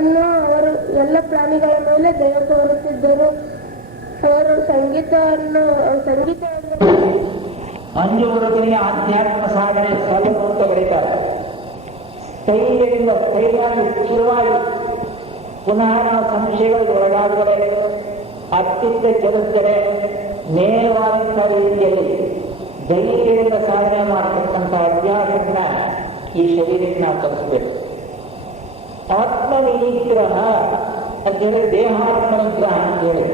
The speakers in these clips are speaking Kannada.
ಅವರು ಎಲ್ಲ ಪ್ರಾಣಿಗಳ ಮೇಲೆ ದಯ ತೋರುತ್ತಿದ್ದರು. ಅವರು ಸಂಗೀತ ಮಂಜುವೃತಿಯ ಆಧ್ಯಾತ್ಮ ಸಾಧನೆ ಸ್ವಲ್ಪ ಅಂತ ಬರೀತಾರೆ. ಸ್ಥೈರ್ಯದಿಂದ ಸ್ಥಿರವಾಗಿ ಪುನಃ ಸಂಶಯಗಳಿಗೆ ಒಳಗಾದರೆ ಅತ್ಯಂತ ಕೆಲಸದರೆ ನೇರವಾದಂಥ ರೀತಿಯಲ್ಲಿ ಧೈರ್ಯದಿಂದ ಸಾಧನೆ ಮಾಡತಕ್ಕಂಥ ಅಭ್ಯಾಸನ್ನ ಈ ಶರೀರಕ್ಕೆ ನಾವು ಕಲಿಸಬೇಕು. ಆತ್ಮನಿಗ್ರಹ ಅಂತೇಳಿ ದೇಹಾತ್ಮ ನಿಗ್ರಹ ಅಂತೇಳಿ,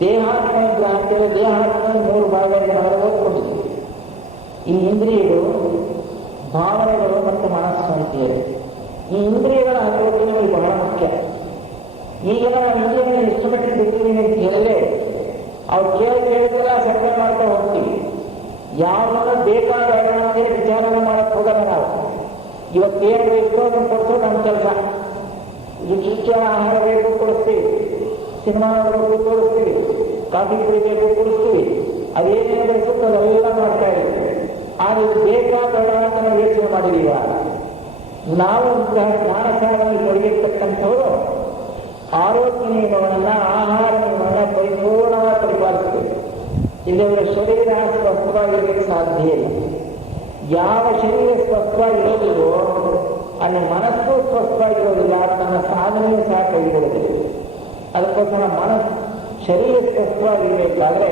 ದೇಹಾತ್ಮ ನಿಗ್ರಹ ಅಂತೇಳಿ ದೇಹಾತ್ಮ 3 ಭಾಗದಲ್ಲಿ ನಾವು ಓದ್ಕೊಂಡಿದ್ದೀವಿ. ಈ ಇಂದ್ರಿಯಗಳು, ಭಾವನೆಗಳು ಮತ್ತು ಮನಸ್ಸು ಅಂತೇಳಿ ಈ ಇಂದ್ರಿಯಗಳ ಅಭಿವೃದ್ಧಿ ನಮಗೆ ಬಹಳ ಮುಖ್ಯ. ಈಗ ನಾವು ಇಂದ್ರಿಯಗಳನ್ನು ಎಷ್ಟು ಮಟ್ಟಿಗೆ ಬಿಡ್ತೀವಿ ಅಂತ ಹೇಳಿದ್ರೆ ಅವ್ರು ಕೇಳಿದ್ರೆಲ್ಲ ಸರ್ವೆ ಮಾಡ್ತಾ ಹೋಗ್ತೀವಿ. ಯಾವನ್ನ ಬೇಕಾದ ಅಂತೇಳಿ ವಿಚಾರಣೆ ಮಾಡಕ್ಕೆ ಹೋಗಲ್ಲ ನಾವು. ಇವತ್ತೇನು ಬೇಕೋ ಅದನ್ನು ಕೊಡಿಸೋದು ನಮ್ಮ ಕೆಲಸ. ಈ ಶಿಕ್ಷಣ ಆಹಾರ ಬೇಕು ಕೊಡಿಸ್ತೀವಿ, ಸಿನಿಮಾ ನೋಡಬೇಕು ತೋರಿಸ್ತೀವಿ, ಕಾಫಿ ಕುಡಿಬೇಕು ಕೊಡಿಸ್ತೀವಿ, ಅದೇನೇನು ಬೇಕೋ ಅದೆಲ್ಲ ಮಾಡ್ತಾ ಇದ್ದೀವಿ. ಆದರೆ ಇದು ಬೇಕಾದ ಅಂತ ನಾವು ಯೋಚನೆ ಮಾಡಿದೀವ. ನಾವು ಜ್ಞಾನ ಸಾಧನೆ ತೊಡಗಿರ್ತಕ್ಕಂಥವರು ಆರೋಗ್ಯ ನಿಯಮಗಳನ್ನು, ಆಹಾರ ನಿಯಮವನ್ನು ಪರಿಪೂರ್ಣವಾಗಿ ಪರಿಪಾಲಿಸ್ತೀವಿ. ಇಲ್ಲವೇ ಶರೀರ ಸ್ವಸ್ಥವಾಗಿರಲಿಕ್ಕೆ ಸಾಧ್ಯ ಇಲ್ಲ. ಯಾವ ಶರೀರ ಸ್ವಸ್ಥವಾಗಿರೋದಿಲ್ಲೋ ಅಲ್ಲಿ ಮನಸ್ಸು ಸ್ವಸ್ಥವಾಗಿರೋದಿಲ್ಲ, ತನ್ನ ಸಾಧನೆಯೂ ಸಹ ಕೈಗೊಳ್ಳೋದಿಲ್ಲ. ಅದಕ್ಕೋಸ್ಕರ ಶರೀರ ಸ್ವಸ್ಥವಾಗಿರಬೇಕಾದ್ರೆ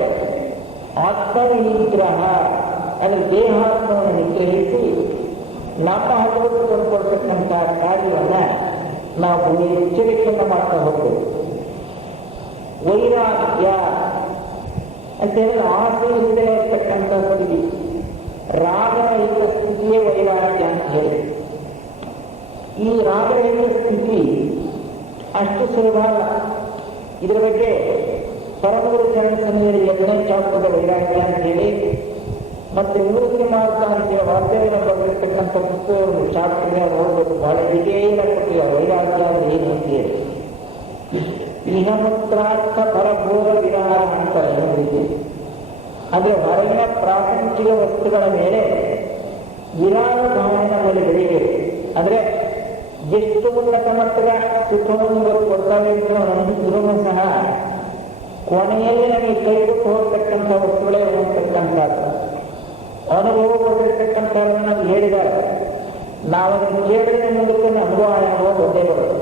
ಆತ್ಮನಿಗ್ರಹ ಅಲ್ಲಿ ದೇಹಾತ್ಮವನ್ನು ನಿಗ್ರಹಿಸಿ ನಮ್ಮ ಹಗುರಕ್ಕೆ ತಂದುಕೊಳ್ತಕ್ಕಂಥ ಕಾರ್ಯವನ್ನು ನಾವು ಎಚ್ಚರಿಕೆಯನ್ನು ಮಾಡ್ತಾ ಹೋಗ್ತೇವೆ. ವೈರಾಗ್ಯ ಅಂತ ಹೇಳಿದ್ರೆ ಆಸೆ ಇಲ್ಲದೆ ಇರ್ತಕ್ಕಂಥ ಸ್ಥಿತಿ, ರಾಗರಹಿತ ಸ್ಥಿತಿಯೇ ವೈರಾಗ್ಯ ಅಂತ ಹೇಳಿ. ಈ ರಾಗರಹಿತ ಸ್ಥಿತಿ ಅಷ್ಟು ಸುಲಭ ಅಲ್ಲ. ಇದರ ಬಗ್ಗೆ ಪರಮಗುರು ಚರಣ ಸನ್ನಿಧಿಯಲ್ಲಿ 2ನೇ ಚಾಪ್ಟರ್ದ ವೈರಾಗ್ಯ ಅಂತ ಹೇಳಿ ಮತ್ತು ನಿವೃತ್ತಿ ಮಾರ್ಗ ಅಂತೇಳಿ ವಾರ್ತೆಯನ್ನು ಬರೆದಿರ್ತಕ್ಕಂಥ ಪುಸ್ತಕವನ್ನು ಚಾಪ್ಟರ್ನ ನೋಡಬೇಕು. ಬಹಳ ಡೀಟೇಲ್ ಕೊಟ್ಟಿಲ್ಲ ವೈರಾಗ್ಯ ಅಂದ್ರೆ ಏನು ಅಂತ ಹೇಳಿ. ಇಹಮುತ್ರಾರ್ಥ ಪರಭೋಗ ವಿಹಾರ ಅಂತಾರೆ ಏನಂದಿದೆ. ಅದೇ ಹೊರಗಿನ ಪ್ರಾಪಂಚಿಕ ವಸ್ತುಗಳ ಮೇಲೆ ವಿರಾಮ ಭಾವನೆ ಮೇಲೆ ಬೆಳೆಯಬೇಕು. ಅಂದ್ರೆ ಎಷ್ಟು ಉನ್ನತ ಮಟ್ಟದ ಸುಖವನ್ನು ಕೊಡ್ತಾವೆ ಅಂದ್ರೂ ಸಹ ಕೊನೆಯಲ್ಲಿ ನಮಗೆ ಕೈ ಬಿಟ್ಟು ಹೋಗ್ತಕ್ಕಂಥ ವಸ್ತುಗಳೇ ಹೋಗ್ತಕ್ಕಂಥದ್ದು ಅನುಭವ ಕೊಟ್ಟಿರ್ತಕ್ಕಂಥದ್ದನ್ನು ನಾವು ಹೇಳಿದ್ದಾರೆ. ನಾವು ಅದನ್ನು ಕೇಳಿದ್ರೆ ಮುಂದಕ್ಕೆ ಅನುಭವ ಒಂದೇ ಬರುತ್ತೆ.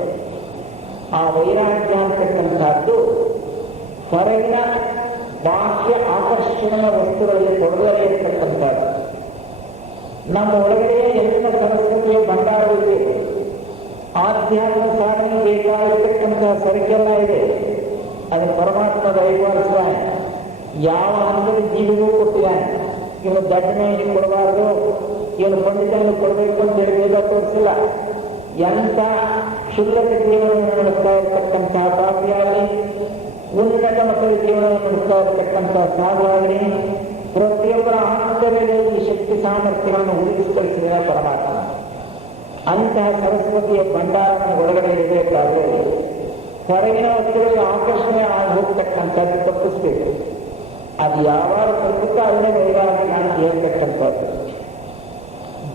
ಆ ವೈರಾಗ್ಯ ಅಂತಕ್ಕಂಥದ್ದು ಹೊರಗಿನ ಬಾಹ್ಯ ಆಕರ್ಷಣೆಯ ವಸ್ತುಗಳಲ್ಲಿ ತೊಡಗದೇ ಇರ್ತಕ್ಕಂಥದ್ದು. ನಮ್ಮ ಒಳಗಡೆ ಎಲ್ಲ ಸಂಸ್ಕೃತಿಯ ಭಂಡಾರವಿದೆ. ಆಧ್ಯಾತ್ಮ ಸಾಧನೆ ಬೇಕಾಗಿರ್ತಕ್ಕಂಥ ಸರಕೆಲ್ಲ ಇದೆ. ಅದು ಪರಮಾತ್ಮ ದಯಪಾಲಿಸಿದಾನೆ. ಯಾವ ಹಂತದ ಜೀವಿಗೂ ಕೊಟ್ಟಿದ್ದಾನೆ. ಇವನು ದಡ್ಡನೆಯನ್ನು ಕೊಡಬಾರದು, ಇವನು ಪಂಡಿತನ್ನು ಕೊಡಬೇಕು ಅಂತ ಹೇಳಿ ವೇದ ತೋರಿಸಿಲ್ಲ. ಎಂಥ ಕ್ಷುಲ್ಲಕ ಜೀವನವನ್ನು ನಡೆಸ್ತಾ ಇರತಕ್ಕಂಥ ಪಾಪಿಯಾಗಲಿ, ಉನ್ನತ ಮಟ್ಟದ ಜೀವನವನ್ನು ನಡೆಸ್ತಾ ಇರತಕ್ಕಂಥ ಸಾಧುವಾಗಲಿ, ಪ್ರತಿಯೊಬ್ಬರ ಆಂತರ್ಯದಲ್ಲಿ ಶಕ್ತಿ ಸಾಮರ್ಥ್ಯಗಳನ್ನು ಉಳಿಸಿಕೊಳ್ಳಿಸಿದ ಪರಮಾತ್ಮ. ಅಂತಹ ಸರಸ್ವತಿಯ ಭಂಡಾರವನ್ನು ಒಳಗಡೆ ಇರಬೇಕಾದ್ರೆ ಹೊರಗಿನ ವಸ್ತುಗಳಿಗೆ ಆಕರ್ಷಣೆ ಆಗಿ ಹೋಗ್ತಕ್ಕಂಥದ್ದು ತಪ್ಪಿಸ್ಬೇಕು. ಅದು ಯಾವಾಗ ತಪ್ಪುತ್ತೋ ಅದನ್ನೇ ವೈರಾಗ್ಯ ಅಂತ ಹೇಳ್ತಕ್ಕಂಥದ್ದು.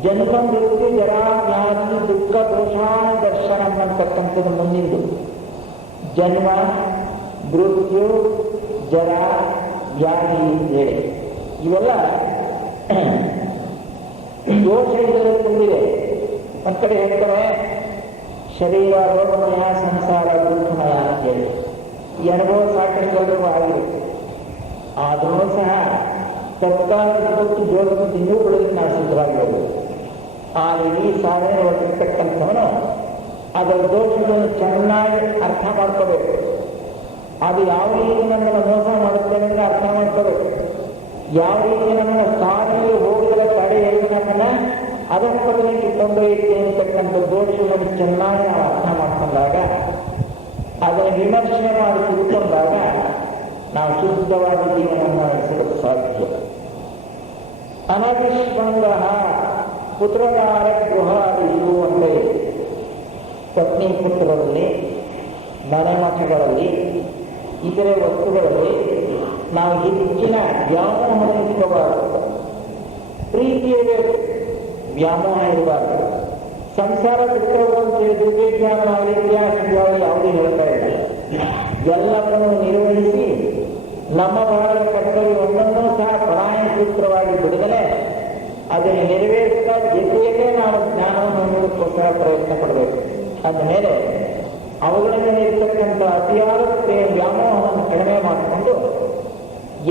ಜನ್ಮ ಮೃತ್ಯು ಜರಾ ವ್ಯಾಧಿ ದುಃಖ ದೋಷಾನ ದರ್ಶನ ಅಂತಕ್ಕಂಥದ್ದು ಮುಂದಿಂದು. ಜನ್ಮ ಮೃತ್ಯು ಜರ ವ್ಯಾಧಿ ಹೇಳಿ ಇವೆಲ್ಲ ದೋಷ ಇದರಲ್ಲಿ ತುಂಬಿದೆ. ಒಂದ್ ಕಡೆ ಹೇಳ್ತಾರೆ ಶರೀರ ರೋಗಮಯ, ಸಂಸಾರ ದುಃಖಮಯ ಅಂತೇಳಿ. ಈ ಅನುಭವ ಸಾಕಷ್ಟು ಆಗಿದೆ. ಆದರೂ ಸಹ ತತ್ಕಾಲಕ್ಕೆ ಜೋಗದ ಇನ್ನೂ ಬಿಡೋದಕ್ಕೆ ನಾವು ಸಿದ್ಧವಾಗಿರೋದು. ಆದರೆ ಈ ಸಾಧನೆ ಹೊರಟಿರ್ತಕ್ಕಂಥವನು ಅದರ ದೋಷಗಳನ್ನು ಚೆನ್ನಾಗಿ ಅರ್ಥ ಮಾಡ್ಕೋಬೇಕು. ಅದು ಯಾವ ರೀತಿ ನಮ್ಮನ್ನು ಮೋಸ ಮಾಡುತ್ತೇನೆ ಅಂದರೆ ಅರ್ಥ ಮಾಡ್ಕೋಬೇಕು. ಯಾವ ರೀತಿ ನಮ್ಮನ್ನು ಸಾಧನೆಗೆ ಹೋಗದ ತಡೆಯಲ್ಲಿ ನಮ್ಮನ್ನ ಅದಕ್ಕೆ ಕೊಂಡೊಯ್ಯುತ್ತೆ ಅಂತಕ್ಕಂಥ ದೋಷಗಳನ್ನು ಚೆನ್ನಾಗಿ ನಾವು ಅರ್ಥ ಮಾಡ್ಕೊಂಡಾಗ, ಅದನ್ನು ವಿಮರ್ಶೆ ಮಾಡಿ ತಿಳ್ಕೊಂಡಾಗ ನಾವು ಶುದ್ಧವಾದ ಜೀವನವನ್ನು ನಡೆಸಲು ಸಾಧ್ಯ. ಅನವಿಷ್ಪಂಗ ಪುತ್ರದಾರ ಗೃಹಾದಿಗಳು ಅಂತ ಪತ್ನಿ ಪುತ್ರರಲ್ಲಿ, ಮನೆಮಠಗಳಲ್ಲಿ, ಇತರೆ ವಸ್ತುಗಳಲ್ಲಿ ನಾವು ಹೆಚ್ಚಿನ ವ್ಯಾಮೋಹ ಇಟ್ಕೋಬಾರದು. ಪ್ರೀತಿಯೇ ವ್ಯಾಮೋಹ ಇರಬಾರದು. ಸಂಸಾರ ಬಿಟ್ಟವರು ಅಂತೇಳಿ ದಿವ್ಯಜ್ಞಾನ, ವಿದ್ಯಾ, ಎಲ್ಲವನ್ನೂ ನಿರ್ವಹಿಸಿ ನಮ್ಮ ಭಾರತ ಕರ್ತವ್ಯ ಒಂದನ್ನೂ ಸಹ ಪರಾಯಣ ಸೂತ್ರವಾಗಿ ಬಿಡುಗಡೆ ಅದನ್ನು ನೆರವೇರಿಸುವ ಜೊತೆಯಲ್ಲೇ ನಾವು ಜ್ಞಾನವನ್ನು ಹೊಂದೋದಕ್ಕೋಸ್ಕರ ಪ್ರಯತ್ನ ಪಡಬೇಕು. ಅಂದಮೇಲೆ ಅವುಗಳಿಂದ ಇರ್ತಕ್ಕಂಥ ಅತಿಯಾದ ಪ್ರೇಮ ವ್ಯಾಮೋಹವನ್ನು ಕಡಿಮೆ ಮಾಡಿಕೊಂಡು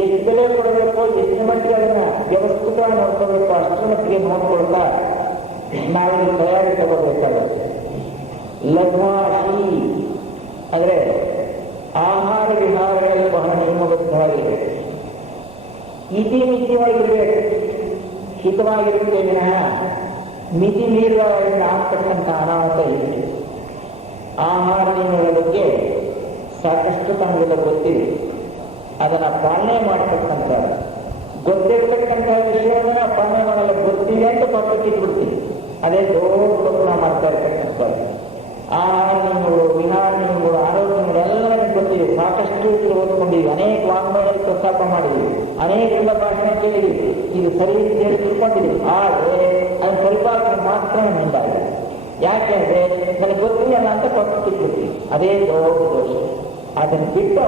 ಎಷ್ಟು ಬೆಲೆ ಕೊಡಬೇಕು, ಎಷ್ಟು ಮಟ್ಟಿಗೆ ಅದನ್ನು ವ್ಯವಸ್ಥಿತವಾಗಿ ನೋಡ್ಕೋಬೇಕು, ಅಷ್ಟರ ಮಟ್ಟಿಗೆ ನೋಡ್ಕೊಳ್ತಾ ನಾವಿಲ್ಲಿ ತಯಾರಿ ತಗೋಬೇಕಾಗುತ್ತೆ. ಲಘ್ವಾಸಿ ಅಂದರೆ ಆಹಾರ ವಿಹಾರಗಳಲ್ಲಿ ಬಹಳ ನಿಯಮಬದ್ಧವಾಗಿದೆ. ಮಿತಿವಾಗಿರಬೇಕು, ಹಿತವಾಗಿರುತ್ತೆ ವಿನಃ ಮಿತಿ ಮೀರುವವರಿಂದ ಆಗ್ತಕ್ಕಂಥ ಅನಾಹುತ ಇದೆ. ಆಹಾರ ನಿಯಮಗಳ ಬಗ್ಗೆ ಸಾಕಷ್ಟು ತಮಗೆಲ್ಲ ಗೊತ್ತಿದೆ. ಅದನ್ನು ಪಾಲನೆ ಮಾಡತಕ್ಕಂಥ ಗೊತ್ತಿರ್ತಕ್ಕಂಥ ವಿಷಯವನ್ನು ಪಾಲನೆ ಮಾಡಲ್ಲ, ಗೊತ್ತಿದೆ ಅಂತ ಪಕ್ಕಕ್ಕಿಟ್ಬಿಡ್ತೀವಿ. ಅದೇ ದೊಡ್ಡ ಮಾಡ್ತಾ ಇರ್ತಕ್ಕಂಥದ್ದು. ಆಹಾರ ನಿಯಮಗಳು, ವಿಹಾರ ನಿಯಮಗಳು, ಆರೋಗ್ಯ ನಿಯಮಗಳು ಎಲ್ಲವನ್ನೂ ಗೊತ್ತಿದೆ. ಸಾಕಷ್ಟು ಓದ್ಕೊಂಡಿದ್ದೀವಿ, ಅನೇಕ ವಾಂಗ್ಮಯದಲ್ಲಿ ಪ್ರಸ್ತಾಪ ಮಾಡಿದ್ದೀವಿ, ಅನೇಕ ಭಾಷಣ ಕೇಳಿದ್ದೀವಿ. ಇದು ಸರಿ ಅಂತ ತಿಳ್ಕೊಂಡಿದ್ದೀವಿ. ಆದರೆ ಅದು ಸ್ವಲ್ಪ ಮಾತ್ರ ಮುಂದಾಗಿದೆ. ಯಾಕೆಂದ್ರೆ ನನಗೆ ಗೊತ್ತಿಲ್ಲ ಅಂತ ಪಕ್ಕಕ್ಕಿಟ್ಬಿಡ್ತೀವಿ. ಅದೇ ದೊಡ್ಡ ದೋಷ. ಅದನ್ನು ಬಿಟ್ಟು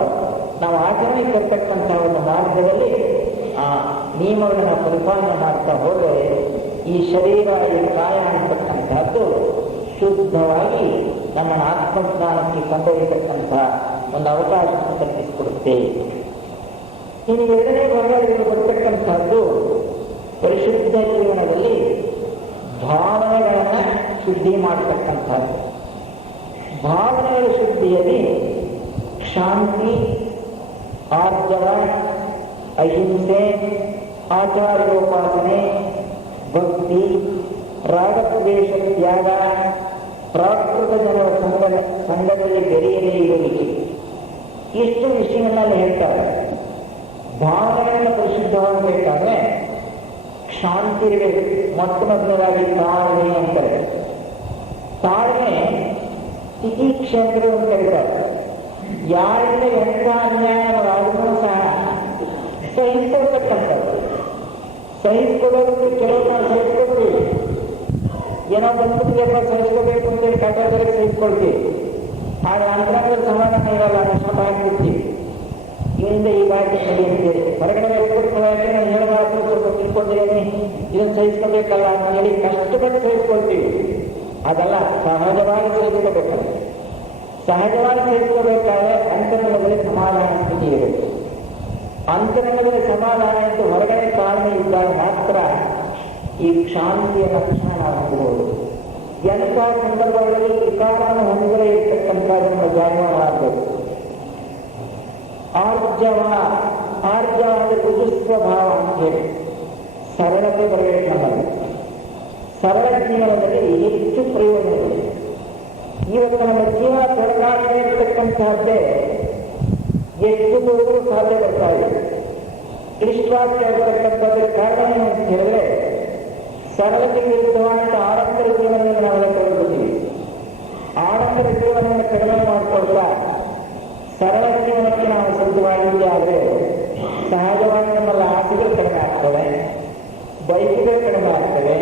ನಾವು ಆಚರಣೆಗೆ ತರ್ತಕ್ಕಂಥ ಒಂದು ಮಾರ್ಗದಲ್ಲಿ ಆ ನಿಯಮಗಳನ್ನು ಪರಿಪಾಲನೆ ಮಾಡ್ತಾ ಹೋದರೆ ಈ ಶರೀರ, ಈ ಕಾಯ ಅಂತಕ್ಕಂಥದ್ದು ಶುದ್ಧವಾಗಿ ನಮ್ಮನ್ನು ಆತ್ಮಜ್ಞಾನಕ್ಕೆ ಕೊಂಡೊಯ್ಯತಕ್ಕಂಥ ಒಂದು ಅವಕಾಶವನ್ನು ಕಲ್ಪಿಸಿಕೊಡುತ್ತೆ. ಇನ್ನು ಎರಡನೇ ಭಾಗದಲ್ಲಿ ಬರ್ತಕ್ಕಂಥದ್ದು ಪರಿಶುದ್ಧ ಜೀವನದಲ್ಲಿ ಭಾವನೆಗಳನ್ನು ಶುದ್ಧಿ ಮಾಡತಕ್ಕಂಥದ್ದು. ಭಾವನೆಗಳ ಶುದ್ಧಿಯಲ್ಲಿ ಶಾಂತಿ, ಆರ್ಜವ, ಅಹಿಂಸೆ, ಆಚಾರ್ಯೋಪಾಸನೆ, ಭಕ್ತಿ, ರಾಗದ್ವೇಷ ತ್ಯಾಗ, ಪ್ರಾಕೃತ ಜನರ ಸಂಘದಲ್ಲಿ ಬೆರೆಯದೇ ಇರುವಿಕೆ, ಇಷ್ಟು ವಿಷಯಗಳಲ್ಲಿ ಹೇಳ್ತಾರೆ. ಭಾವನೆಗಳನ್ನು ಪರಿಶುದ್ಧವಾಗಬೇಕಾದ್ರೆ ಶಾಂತಿ ಇರಬೇಕು. ಮೊದಲನೇದಾಗಿ ತಾಳ್ಮೆ ಅಂತಾರೆ. ತಾಳ್ಮೆ ತಿತಿಕ್ಷೆ ಅಂತ ಕರೀತಾರೆ. ಯಾರಿಂದ ಎಂಥ ಅನ್ಯಾಯವಾದರೂ ಸಹ ಸಹಿಸಿಕೊಳ್ತಕ್ಕಂಥದ್ದು. ಸಹಿಸಿಕೊಳ್ಳೋದಕ್ಕೆ ಕೆಲವು ನಾವು ಸಹಿಸ್ಕೊಳ್ತೀವಿ. ಏನೋ ಬಂದ್ಬಿಟ್ಟಿಗೆಲ್ಲ ಸಹಿಸ್ಕೋಬೇಕು ಅಂತೇಳಿ ಕಟ್ಟೋದಕ್ಕೆ ಸಹಿಸ್ಕೊಳ್ತೀವಿ. ಆದರೆ ಅಂತರಂಗದಲ್ಲಿ ಸಮಾಧಾನ ಇರಲ್ಲ, ಶಾಪ ಹಾಕ್ಬಿಡ್ತೀವಿ. ಇಲ್ಲಿಂದ ಈ ಬಾಕಿ ನಡೆಯುತ್ತೇವೆ. ಹೊರಗಡೆ ನಾನು ಹೇಳಬಾರ್ದು, ಸ್ವಲ್ಪ ತಿಳ್ಕೊಂಡಿದ್ದೀನಿ, ಇದನ್ನು ಸಹಿಸ್ಕೋಬೇಕಲ್ಲ ಅಂತ ಹೇಳಿ ಕಷ್ಟಪಟ್ಟು ಸಹಿಸ್ಕೊಳ್ತೀವಿ. ಅದೆಲ್ಲ ಸಹಜವಾಗಿ ಸಹಿಸ್ಕೋಬೇಕಲ್ಲ. ಸಹಜವಾಗಿ ಸಹಿಸ್ಕೋಬೇಕಾದ್ರೆ ಅಂತರಂಗದಲ್ಲಿ ಸಮಾಧಾನ ಸ್ಥಿತಿ ಇರುತ್ತೆ. ಅಂತರಂಗದಲ್ಲಿ ಸಮಾಧಾನ ಇದ್ದು ಹೊರಗಡೆ ತಾಳ್ಮೆ ಇದ್ದಾಗ ಮಾತ್ರ ಈ ಶಾಂತಿಯ ಲಕ್ಷಣ ನಾವು ಹೊಂದಬಹುದು. ಎಂಥ ಸಂದರ್ಭಗಳಲ್ಲಿ ವಿಕಾರವನ್ನು ಹೊಂದಲೇ ಇರ್ತಕ್ಕಂಥದ್ದನ್ನು ಜಾಗರಣ ಮಾಡಬೇಕು. ಆರ್ಜವ ಅಂದರೆ ರುಜುಸ್ವಭಾವ ಅಂತ ಹೇಳಿ ಸರಳತೆ ಬರಬೇಕು. ನಮ್ಮಲ್ಲಿ ಸರಳ ಜೀವನದಲ್ಲಿ ಹೆಚ್ಚು ಪ್ರಯೋಜನವಿದೆ. ಇವತ್ತು ನಮ್ಮ ಜೀವನ ತೊಡಗಾಗದೇ ಇರತಕ್ಕಂತಹದ್ದೇ ಎಷ್ಟು ಹೋಗಲು ಸಾಧ್ಯ ಬರ್ತಾ ಇದೆ. ಕ್ಲಿಷ್ಟವಾಗಿ ಇರತಕ್ಕಂಥದ್ದು ಕಾರಣ ಏನು ಅಂತ ಹೇಳಿದ್ರೆ ಸರಳತೆ ವಿರುದ್ಧವಾದ ಆಡಂಬರ ಜೀವನವನ್ನು ನಾವೆಲ್ಲ ತಗೊಳ್ತೀವಿ. ಆಡಂಬರ ಜೀವನವನ್ನು ಕಡಿಮೆ ಮಾಡಿಕೊಳ್ತಾ ಸರಳ ಜೀವನಕ್ಕೆ ನಾವು ಸಿದ್ಧವಾಗಿದ್ದೇ ಆದರೆ ಸಹಜವಾಗಿ ನಮ್ಮಲ್ಲಿ ಆಸೆಗಳು ಕಡಿಮೆ ಆಗ್ತವೆ, ಬಯಕೆಗಳು ಕಡಿಮೆ ಆಗ್ತವೆ,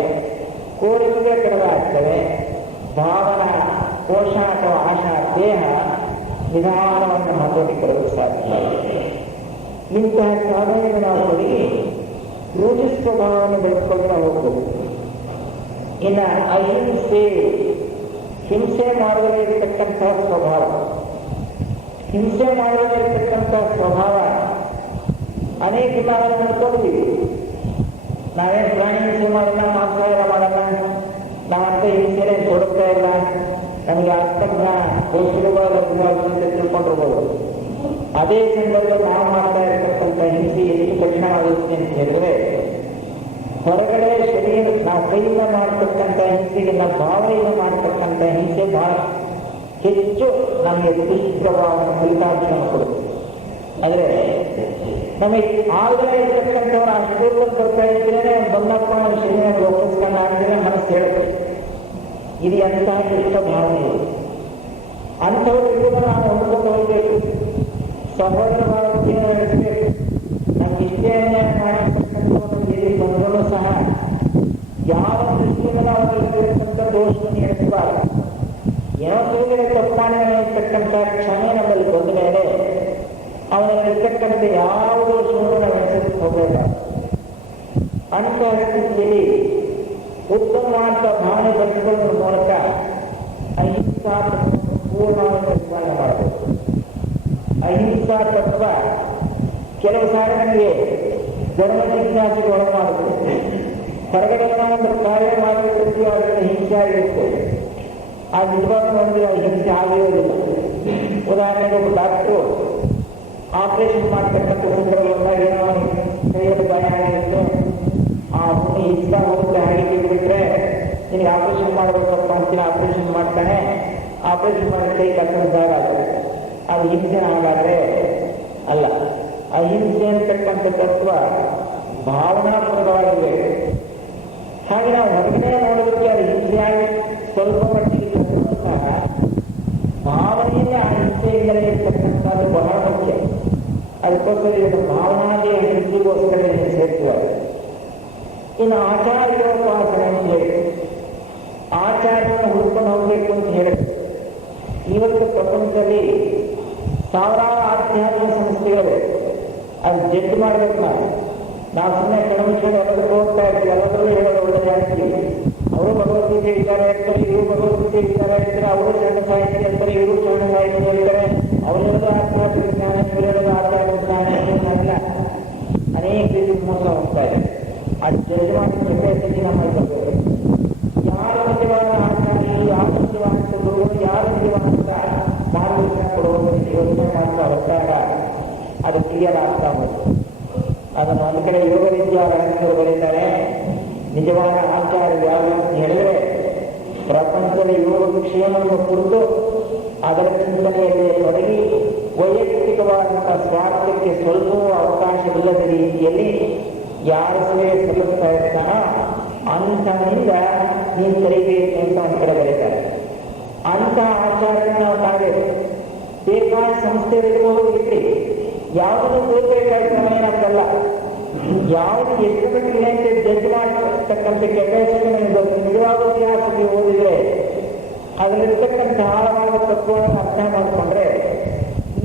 ಕೋರಿಕೆಗಳು ಕಡಿಮೆ ಆಗ್ತವೆ, ಭಾವನಾ ಕೋಶ ಅಥವಾ ಆಶಾ ದೇಹ ನಿಧಾನವನ್ನು ಮತೋಟಿಕೊಳ್ಳಲು ಸಾಧ್ಯ. ಇಂತಹ ಸಾಧನೆಯನ್ನು ನಾವು ತೊಡಗಿ ರುಚಿ ಸ್ವಭಾವವನ್ನು ಬೆಳೆಸ್ಕೊಳ್ತಾ ಹೋಗ್ಬೋದು. ಇನ್ನು ಅಹಿಂಸೆ, ಹಿಂಸೆ ಮಾಡದೇ ಇರತಕ್ಕಂತಹ ಸ್ವಭಾವ. ಹಿಂಸೆ ಮಾಡದೇ ಇರತಕ್ಕಂತಹ ಸ್ವಭಾವ ಅನೇಕ ನಾವು ನೋಡ್ಕೊಂಡಿದ್ದೀವಿ. ನಾವೇನು ಪ್ರಾಣಿ ಹಿಂಸೆ ಮಾಡಲ್ಲ, ಮಾಂಸಾಹಾರ ಮಾಡಲ್ಲ, ನಾವಂತ ಹಿಂಸೆನೇ ಕೊಡುತ್ತಾ ಇಲ್ಲ, ನಮಗೆ ಅರ್ಥಜ್ಞ ಕೌಶಲ್ಯವಾದ ತಿಳ್ಕೊಂಡಿರ್ಬೋದು. ಅದೇ ಸಂದರ್ಭದಲ್ಲಿ ನಾವು ಮಾಡ್ತಾ ಇರತಕ್ಕಂಥ ಹಿಂಸೆ ಎಷ್ಟು ಕಠಿಣವಾಗುತ್ತೆ ಅಂತ ಹೇಳಿದ್ರೆ ಹೊರಗಡೆ ಶರೀರ ನಾವು ಕೈಯಿಂದ ಮಾಡತಕ್ಕಂಥ ಹಿಂಸೆಗೆ ನಾವು ಭಾವನೆಯಿಂದ ಮಾಡತಕ್ಕಂಥ ಹಿಂಸೆ ಬಹಳ ಹೆಚ್ಚು ನಮಗೆ ದುಷ್ಪ್ರಭಾವ ಫಲಿತಾಂಶವನ್ನು ಕೊಡುತ್ತೆ. ಆದರೆ ನಮಗೆ ಆಗಲೇ ಇರ್ತಕ್ಕಂಥವ್ರು ಅಷ್ಟು ಬರ್ತಾ ಇದ್ರೆ ಬಂದಪ್ಪ ಶರೀರ ಒಪ್ಪಿಸ್ಕೊಂಡು ಆಗಿದ್ರೆ ಮನಸ್ಸು ಹೇಳುತ್ತೆ ಇದು ಎಂತಹ ದುಷ್ಟ ಭಾವನೆ ಇದೆ. ಅಂಥವ್ರಿಗೆ ನಾವು ಹೊಂದ್ಕೊಂಡು ಹೋಗಬೇಕು, ಸಹೋದರ ಭಾವ ಜೀವನ ನಡೆಸಬೇಕು. ನಮ್ಗೆ ಇಷ್ಟೇ ಅನ್ಯಾಯ ಮಾಡಿರ್ತಕ್ಕಂಥ ಬಂದರೂ ಸಹ ಯಾವ ದೃಷ್ಟಿಯಿಂದ ನಾವು ಇರ್ತಕ್ಕಂಥ ದೋಷವನ್ನು ಎಣಿಸಬಾರದು. ಏನೋ ತಿಳಿದರೆ ತಪ್ಪಾಣೆ ಇರ್ತಕ್ಕಂಥ ಕ್ಷಮೆ ನಮ್ಮಲ್ಲಿ ಬಂದ ಮೇಲೆ ಅಂತಕ್ಕಂಥ ಯಾವುದೋ ಶೂನ್ಯ ಮನಸ್ಸಿಗೆ ಹೋಗಲ್ಲ. ಅಂತಹ ಸ್ಥಿತಿಯಲ್ಲಿ ಉತ್ತಮವಾದ ಭಾವನೆ ಬೆಳೆಸಿಕೊಳ್ಳುವ ಮೂಲಕ ಅಹಿಂಸಾ ಪೂರ್ಣವಾಗಿ ನಿರ್ಮಾಣ ಮಾಡಬಹುದು. ಅಹಿಂಸಾ ತತ್ವ ಕೆಲವು ಸಾರಿ ನಮಗೆ ಧರ್ಮ ಜಿಜ್ಞಾಸೆಗೆ ಒಳಮಾಡುತ್ತೆ. ಹೊರಗಡೆ ಒಂದು ಕಾರ್ಯ ಮಾಡಬೇಕಂತ ಅದರಿಂದ ಹಿಂಸೆ ಆಗಿರುತ್ತೆ. ಆ ನಿಜವಾದ ನೋಡಿದ್ರೆ ಅದು ಹಿಂಸೆ ಆಗಿರೋದಿಲ್ಲ. ಉದಾಹರಣೆಗೆ ಒಬ್ಬ ಡಾಕ್ಟ್ರು ಆಪರೇಷನ್ ಮಾಡ್ತಕ್ಕಂಥ ಸಂದರ್ಭದಲ್ಲಿ ಏನೋ ಕೈಯಲ್ಲಿ ಗಾಯ ಆಗಿರುತ್ತೆ, ಆ ಹುಣ್ಣು ಇಷ್ಟ ಹೋಗುತ್ತೆ, ಹಾಗೆ ಬಿಟ್ಟರೆ ನಿನಗೆ ಆಪರೇಷನ್ ಮಾಡಬೇಕಪ್ಪ ಅಂತೀನಿ, ಆಪರೇಷನ್ ಮಾಡ್ತಾನೆ. ಆಪರೇಷನ್ ಮಾಡಿ ಕೈ ಕತ್ತರಿಸಿದಾಗುತ್ತೆ. ಅದು ಹಿಂಸೆ ಹಾಗಾದ್ರೆ ಅಲ್ಲ. ಅಹಿಂಸೆ ಅಂತಕ್ಕಂಥ ತತ್ವ ಭಾವನಾತ್ಮಕವಾಗಿದೆ. ಹಾಗೆ ನಾವು ಹೊರಗಡೆ ನೋಡೋದಕ್ಕೆ ಅದು ಹಿಂಸೆಯಾಗಿ ಸ್ವಲ್ಪ ಮಟ್ಟಿಗೆ ಸಹ ಭಾವನೆಯಿಂದ ಆ ಹಿಂಸೆಯಿಂದಲೇ ಇರ್ತಕ್ಕಂಥದ್ದು ಬಹಳ ಮುಖ್ಯ. ಅದಕ್ಕೋಸ್ಕರ ಇದನ್ನು ಭಾವನಾದಿಯ ವೃದ್ಧಿಗೋಸ್ಕರ ಸೇರ್ತಿದ್ದಾರೆ. ಇನ್ನು ಆಚಾರ್ಯೋಪಾಸನೆ ಅಂತ ಹೇಳಿ ಆಚಾರ್ಯವನ್ನು ಹುಡ್ಕೊಂಡು ಹೋಗ್ಬೇಕು ಅಂತ ಹೇಳಿದ್ರು. ಇವತ್ತು ಪ್ರಪಂಚದಲ್ಲಿ ಸಾವಿರಾರು ಆಧ್ಯಾತ್ಮಿಕ ಸಂಸ್ಥೆಗಳು ಅದು ಜಡ್ಜ್ ಮಾಡಬೇಕು. ನಾವು ಸುಮ್ಮನೆ ಕಣಮಿಷನ್ ಎಲ್ಲದಕ್ಕೂ ಹೋಗ್ತಾ ಇರ್ತೀವಿ, ಎಲ್ಲದರಲ್ಲೂ ಹೇಳೋದು ಒಳ್ಳೆಯ ಆಗ್ತೀವಿ. ಅವರು ಭಗವದ್ಗೀತೆ ಇದ್ದಾರೆ ಇರ್ತಾರೆ, ಇವರು ಭಗವದ್ಗೀತೆ ಇದ್ದಾರೆ ಇರ್ತಾರೆ, ಅವರು ಸಣ್ಣ ಸಾಹಿತ್ಯ ಇರ್ತಾರೆ, ಇವರು ಸಣ್ಣ ಸಾಹಿತ್ಯ ಇರ್ತಾರೆ, ಅವರೆಲ್ಲರೂ ಆಧ್ಯಾತ್ಮಿಕ ಜ್ಞಾನ, ಇವರೆಲ್ಲರೂ ಆಧ್ಯಾತ್ಮಿಕ ಜ್ಞಾನ ಎಲ್ಲ ಅನೇಕ ರೀತಿ ಮೋಸ ಹೋಗ್ತಾ ಇದೆ. ಅದು ಜಡ್ಜ್ ಮಾಡಿ ಕೆಪಾಸಿಟಿ ನಮ್ಮ ಯಾರು ನಿಜವಾದ ಆಚಾರ್ಯ, ಯಾರು ನಿಜವಾದ ಗುರುಗಳು, ಯಾರು ನಿಜವಾದ ಮಾರ್ಗದರ್ಶನ ಕೊಡುವಂಥ ಯೋಚನೆ ಮಾಡ್ತಾ ಹೊರಟಾಗ ಅದು ಕ್ಲಿಯರ್ ಆಗ್ತಾ ಹೋಗುತ್ತೆ. ಅದನ್ನು ಒಂದು ಕಡೆ ಯೋಗ ವಿದ್ಯಾರ್ಥಿಗಳು ಬರೀತಾರೆ. ನಿಜವಾದ ಆಚಾರ್ಯ ಯಾರು ಅಂತ ಹೇಳಿದ್ರೆ ಪ್ರಪಂಚದ ಯೋಗ ವಿಷಯವನ್ನು ಕುರಿತು ಅದರ ಚಿಂತನೆಯಲ್ಲಿ ತೊಡಗಿ ವೈಯಕ್ತಿಕವಾದಂತಹ ಸ್ವಾರ್ಥಕ್ಕೆ ಸ್ವಲ್ಪವೂ ಅವಕಾಶವಿಲ್ಲದ ರೀತಿಯಲ್ಲಿ ಯಾರ ಸೇವೆ ಸಲ್ಲಿಸ್ತಾ ಇರ್ತಾನೋ ಅಂಥನಿಂದ ನೀನು ಕಲಿಬೇಕು ಅಂತ ಒಂದು ಕಡೆ ಬರೀತಾರೆ. ಅಂಥ ಆಚಾರ್ಯ ನಾವು ಕಾಣಬೇಕು. ಬೇಕಾದ ಸಂಸ್ಥೆಗಳಿರ್ಬೋದು, ಇರ್ಲಿ, ಯಾವುದನ್ನು ಓದಬೇಕಾಯ್ತು ಏನಂತಲ್ಲ, ಯಾವುದು ಎಷ್ಟು ಮಟ್ಟಿಗೆ ಅಂತ ಜಡ್ಜ್ ಮಾಡತಕ್ಕಂಥ ಕೆಪಾಸಿಟಿ ನಮಗೆ ನಿಜವಾದ ಇತಿಹಾಸಕ್ಕೆ ಓದಿದ್ರೆ ಅದರಲ್ಲಿರ್ತಕ್ಕಂಥ ಆಳವಾದ ತತ್ವವನ್ನು ಅರ್ಥ ಮಾಡಿಕೊಂಡ್ರೆ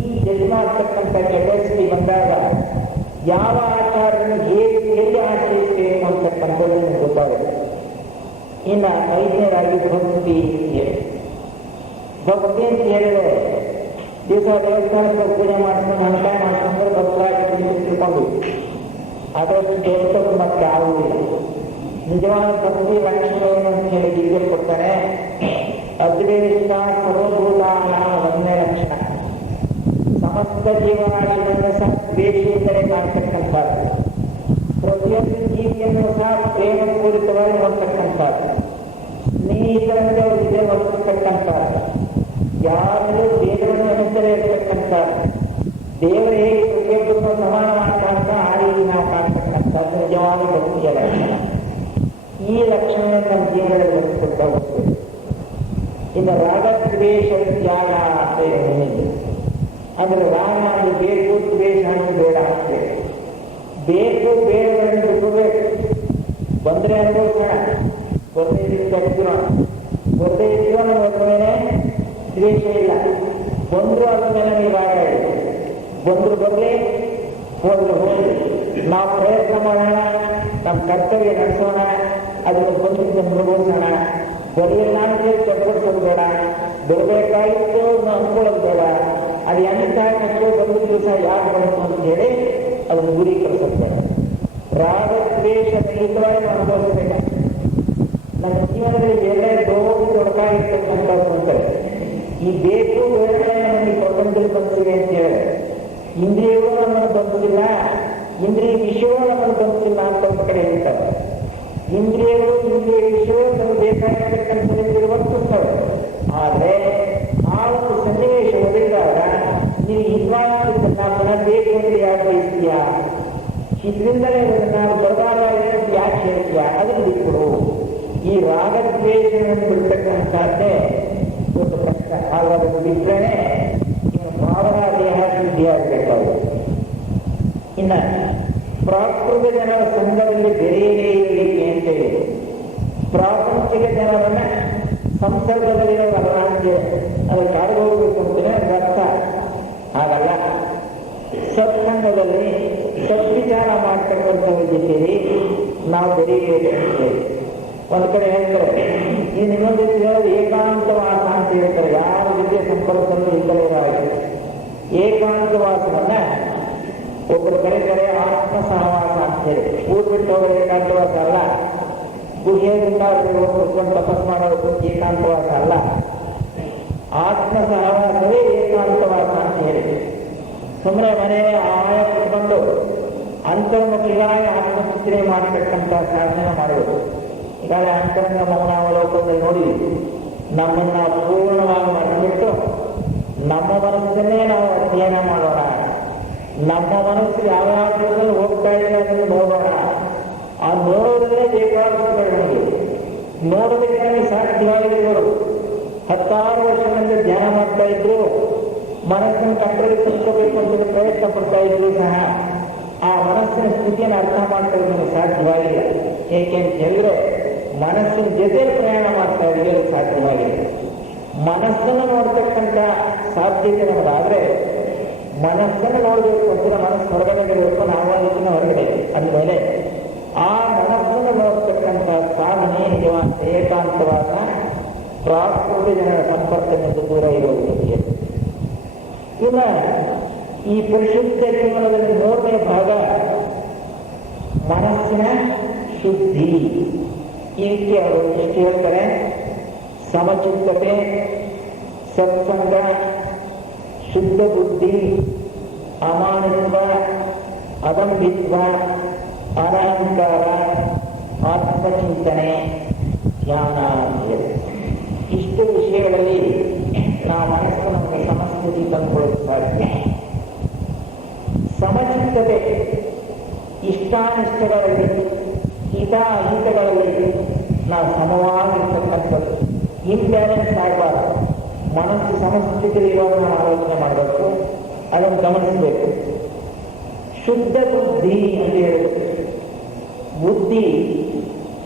ಈ ಜಡ್ಜ್ ಮಾಡತಕ್ಕಂಥ ಕೆಪಾಸಿಟಿ ಬಂದಾಗ ಯಾವ ಆಚಾರವನ್ನು ಹೇಗೆ ಆಚರಿಸಬೇಕು ಅಂತಕ್ಕಂಥದ್ದು ನಿಮಗೆ ಗೊತ್ತಾಗುತ್ತೆ. ಇನ್ನು ಐದನೇದಾಗಿ ಭಕ್ತಿ. ಭಕ್ತಿ ಅಂತ ಹೇಳಿದ್ರೆ ದಿವಸ ದೇವಸ್ಥಾನಕ್ಕೆ ಪೂಜೆ ಮಾಡ್ಕೊಂಡು ಅನುಷ್ಠಾನ ಮಾಡ್ಕೊಂಡ್ರೆ ಭಕ್ತರಾಗಿ ತಿಳ್ಕೊಂಡು ಅದಷ್ಟು ದೇವಸ್ಥಾನ ಮತ್ತೆ ಆಗುವುದಿಲ್ಲ. ನಿಜವಾದ ಭಕ್ತಿ ಲಕ್ಷಣಗಳನ್ನು ಅಂತ ಹೇಳಿ ಗೀತೆ ಕೊಡ್ತಾರೆ. ಅದ್ವೇಷ ಸರ್ವಭೂತಾನ ಒಂದನೇ ಲಕ್ಷಣ. ಸಮಸ್ತ ಜೀವರಾಶಿಗಳನ್ನು ಸಹ ದ್ವೇಷಿಯಿಂದಲೇ ಕಾಣ್ತಕ್ಕಂಥದ್ದು. ಪ್ರತಿಯೊಂದು ಜೀವಿಯನ್ನು ಸಹ ಪ್ರೇಮಪೂರಿತವಾಗಿ ನೋಡ್ತಕ್ಕಂಥದ್ದು. ಸ್ನೇಹಿತರಂತೆ ಅವ್ರ ಜೊತೆ ನೋಡ್ತಕ್ಕಂಥದ್ದು. ಯಾರು ದೇವರನ್ನು ಹೆಸರೇ ಇರ್ತಕ್ಕಂಥದ್ದು. ದೇವರ ಹೇಗೆ ಪ್ರತಿಯೊಬ್ಬರನ್ನು ಸಮಾನ ಮಾಡ್ತಾಂತ ಆ ರೀತಿ ನಾವು ಕಾಣ್ತಕ್ಕಂಥದ್ದು ನಿಜವಾದ ಭಕ್ತಿಯ ಲಕ್ಷಣ. ಈ ಲಕ್ಷಣ ನಮ್ಮ ಜೀವನದಲ್ಲಿ ಬರೆದುಕೊಳ್ತಾ ಹೋಗ್ತದೆ. ಇನ್ನು ರಾಗದ್ವೇಷ ತ್ಯಾಗ ಅಂತ ಹೇಳಿದೆ. ಅಂದ್ರೆ ರಾಗ ಅಂದ್ರೆ ಬೇಕು, ದ್ವೇಷ ಅಂದ್ರೆ ಬೇಡ ಅಂತೇಳಿ. ಬೇಕು ಬೇಡಗಳನ್ನು ಬಿಟ್ಟಬೇಕು. ಬಂದ್ರೆ ಅನುಭವಿಸೋಣ, ಬರದೇ ಇದ್ದ ಬರದೇ ಇದ್ದ ನಮ್ಮ ಮೇಲೆ ದ್ವೇಷ ಇಲ್ಲ. ಬಂದ್ರು ಅದ್ರ ಮೇಲೆ ನೀವು ರಾಗ ಇದೆ. ಬಂದ್ರು ಬರಲಿ, ಹೋದ್ರು ಹೋಗಿ ನಾವು ಪ್ರಯತ್ನ ಮಾಡೋಣ, ನಮ್ಮ ಕರ್ತವ್ಯ ನಡೆಸೋಣ, ಅದನ್ನು ಬಂದಿದ್ದ ಅನುಭವಿಸೋಣ. ಬರಲಿಲ್ಲ ಅಂದ್ರೆ ಚರ್ಚಿಸೋದು ಬೇಡ, ಬರಬೇಕಾಗಿತ್ತು ಅನ್ಕೊಳ್ಳೋದು ಬೇಡ. ಅದು ಎಂತ ಬಂದ ದಿವಸ ಯಾರು ಬಂತು ಅಂತ ಹೇಳಿ ಅದನ್ನು ದೂರೀಕರಿಸೋದು ಬೇಡ. ರಾಗದ್ವೇಷ ರಹಿತವಾಗಿ ಅನುಭವಿಸಬೇಕ. ನಮ್ಮ ಜೀವನದಲ್ಲಿ ಎಲ್ಲೇ ದೊಡ್ಡದಾಗಿರ್ತಕ್ಕಂಥದ್ದು ಅಂತಾರೆ. ಈ ಬೇಕು ಬೇರೆ ನಮಗೆ ಪ್ರಪಂಚದಲ್ಲಿ ಬಂದಿದೆ ಅಂತ ಹೇಳಿದ್ರೆ ಇಂದ್ರಿಯವೂ ನಮ್ಮನ್ನು ಬಂದಿಲ್ಲ, ಇಂದ್ರಿಯ ವಿಷಯವೂ ನಮ್ಮನ್ನು ಬಂದಿಲ್ಲ ಅಂತ ಒಂದು ಕಡೆ ಹೇಳ್ತಾರೆ. ಇಂದ್ರಿಯಗಳು ಇಂದ್ರಿಯ ವಿಷಯವೂ ನಮಗೆ ಬೇಕಾಗಿರ್ತಕ್ಕಂಥದ್ದು ವರ್ತಿಸ್ತವೆ. ಆದರೆ ಆ ಒಂದು ಸನ್ನಿವೇಶ ಒದಗಿದಾಗ ನೀವು ಇನ್ವಾಲ್ವ್ ಬೇಕು ಅಂದ್ರೆ ಯಾಕೆ ಬಯಸ್ತೀಯಾ, ಇದರಿಂದಲೇ ನಾನು ಬರಬಾರದು ಯಾಕೆ ಹೇಳ್ತೀಯಾ, ಅದನ್ನು ಬಿಟ್ಕೊಡು. ಈ ರಾಗದ್ವೇಷವನ್ನು ಬಿಡ್ತಕ್ಕಂಥದ್ದೇ ಒಂದು ಕಷ್ಟ. ಹಾಗಾದ್ರೆ ಬಿಟ್ಟರೆ ನೀವು ಭಾವನಾ ದೇಹ ಶುದ್ಧಿಯಾಗಬೇಕಾಗುತ್ತೆ. ಇನ್ನು ಪ್ರಾಕೃತ ಜನರ ಸಂಘದಲ್ಲಿ ಬೆರೆಯಲೇ ಇರಲಿಕ್ಕೆ ಅಂತ ಹೇಳಿ ಪ್ರಾಪಂಚಿಕ ಜನರನ್ನ ಸಂಸರ್ಗದಲ್ಲಿರೋ ವರರಾಜ್ಯ ಅದು ಕಾಡು ಹೋಗಬೇಕು ಅಂತಲೇ ಅರ್ಥ. ಹಾಗಲ್ಲ, ಸತ್ಸಂಗದಲ್ಲಿ ಲೋಕದಲ್ಲಿ ಸದ್ವಿಚಾರ ಮಾಡ್ತಕ್ಕಂಥವ್ರ ಜೊತೆಯಲ್ಲಿ ನಾವು ಬೆರೀಬೇಕು ಅಂತೇಳಿ ಒಂದು ಕಡೆ ಹೇಳ್ತಾರೆ. ಈ ಇನ್ನೊಂದು ರೀತಿ ಹೇಳೋದು ಏಕಾಂತವಾಸ ಅಂತ ಹೇಳ್ತಾರೆ. ಯಾರ ಜೊತೆ ಸಂಪರ್ಕದಲ್ಲಿ ಇಲ್ಲದೇ ಇರೋ ಹಾಗೆ ಏಕಾಂತವಾಸವನ್ನ ಒಬ್ಬರು ಕರೀತಾರೆ ಆತ್ಮ ಸಹವಾಸ ಅಂತ ಹೇಳಿ. ಊರು ಬಿಟ್ಟು ಹೋಗೋದು ಏಕಾಂತವಾಸ ಅಲ್ಲ. ಗುಹೆಯಿಂದ ಕುತ್ಕೊಂಡು ತಪಸ್ ಮಾಡೋದು ಏಕಾಂತವಾಸ ಅಲ್ಲ. ಆತ್ಮ ಸಹವಾಸವೇ ಏಕಾಂತವಾಸ ಅಂತ ಹೇಳಿ ಸುಮ್ಮನೆ ಮನೆ ಆಯ ಕುತ್ಕೊಂಡು ಅಂತರ್ಮುಖಿಯಾಗಿ ಆತ್ಮಚಿಂತನೆ ಮಾಡತಕ್ಕಂಥ ಸಾಧನೆ ಮಾಡಬೇಕು. ಈಗಾಗಲೇ ಅಂತರಂಗ ಮೌನಾವಲೋಕದಲ್ಲಿ ನೋಡಿದ್ವಿ. ನಮ್ಮನ್ನ ಪೂರ್ಣವಾಗಿ ಮಾಡಿಬಿಟ್ಟು ನಮ್ಮ ಮನಸ್ಸನ್ನೇ ನಾವು ಅಧ್ಯಯನ ಮಾಡೋಣ. ನಮ್ಮ ಮನಸ್ಸು ಯಾವ್ಯಾವ ಹೋಗ್ತಾ ಇದೆ ಅದನ್ನು ನೋಡೋಣ. ಆ ನೋಡೋದನ್ನೇ ಬೇಕಾಗುತ್ತದೆ. ನೋಡೋದಕ್ಕೆ ನಮಗೆ ಸಾಧ್ಯವಾಗಿದ್ರು 10 ವರ್ಷಗಳಿಂದ ಧ್ಯಾನ ಮಾಡ್ತಾ ಇದ್ರು, ಮನಸ್ಸನ್ನು ಕಂಟ್ರೋಲ್ ತಿಳ್ಕೋಬೇಕು ಅಂತ ಪ್ರಯತ್ನ ಪಡ್ತಾ ಇದ್ರು ಸಹ ಆ ಮನಸ್ಸಿನ ಸ್ಥಿತಿಯನ್ನು ಅರ್ಥ ಮಾಡ್ಕೊಳ್ಳೋದು ನಮಗೆ ಸಾಧ್ಯವಾಗಿಲ್ಲ. ಏಕೆಂತ ಹೇಳಿದ್ರೆ ಮನಸ್ಸಿನ ಜೊತೆ ಪ್ರಯಾಣ ಮಾಡ್ತಾ ಇರೋದು ಸಾಧ್ಯವಾಗಿಲ್ಲ. ಮನಸ್ಸನ್ನು ನೋಡ್ತಕ್ಕಂಥ ಸಾಧ್ಯತೆ ನಮಗಾದ್ರೆ ಮನಸ್ಸನ್ನು ನೋಡಬೇಕು ಅಂತ ಮನಸ್ಸು ಹೊರಗಡೆ ಇರಬೇಕು, ನಾವು ಅದನ್ನ ಹೊರಗಡೆ. ಅಂದಮೇಲೆ ಆ ಮನಸ್ಸನ್ನು ನೋಡ್ತಕ್ಕಂಥ ಸಾಧನೆ ನಿಜವಾದ ಏಕಾಂತವಾದ ಪ್ರಾಕೃತ ಜನರ ಸಂಪರ್ಕದಿಂದ ದೂರ ಇರೋದು. ಇನ್ನು ಈ ಪರಿಶುದ್ಧ ಜೀವನದಲ್ಲಿ 3ನೇ ಭಾಗ ಮನಸ್ಸಿನ ಶುದ್ಧಿ. ಇದಕ್ಕೆ ಅವರು ಎಷ್ಟು ಹೇಳ್ತಾರೆ? ಸಮಚಿತ್ತತೆ, ಸತ್ಸಂಗ, ಶುದ್ಧ ಬುದ್ಧಿ, ಅಮಾನಿತ್ವ, ಅದಂಬಿತ್ವ, ಅನಹಂಕಾರ, ಆತ್ಮಚಿಂತನೆ, ಜ್ಞಾನ. ಇಷ್ಟು ವಿಷಯಗಳಲ್ಲಿ ನಾವು ಮನಸ್ಸನ್ನು ಸಮಸ್ಥಿತಿ ತಂದುಕೊಳ್ಳಲು ಸಾಧ್ಯ. ಸಮಚಿತ್ತತೆ ಇಷ್ಟಾನಿಷ್ಟಗಳಲ್ಲಿ, ಹಿತ ಅಹಿತಗಳಲ್ಲಿ ನಾವು ಸಮವಾಗಿರ್ತಕ್ಕಂಥದ್ದು. ಇಂಬ್ಯಾಲೆನ್ಸ್ ಆಗಬಾರ್ದು. ಮನಸ್ಸು ಸಮಸ್ಥಿತಿಯಲ್ಲಿ ಇರುವಾಗ ನಾವು ಆಲೋಚನೆ ಮಾಡಬೇಕು, ಅದನ್ನು ಗಮನಿಸಬೇಕು. ಶುದ್ಧ ಬುದ್ಧಿ ಅಂತ ಹೇಳಿದ್ರು. ಬುದ್ಧಿ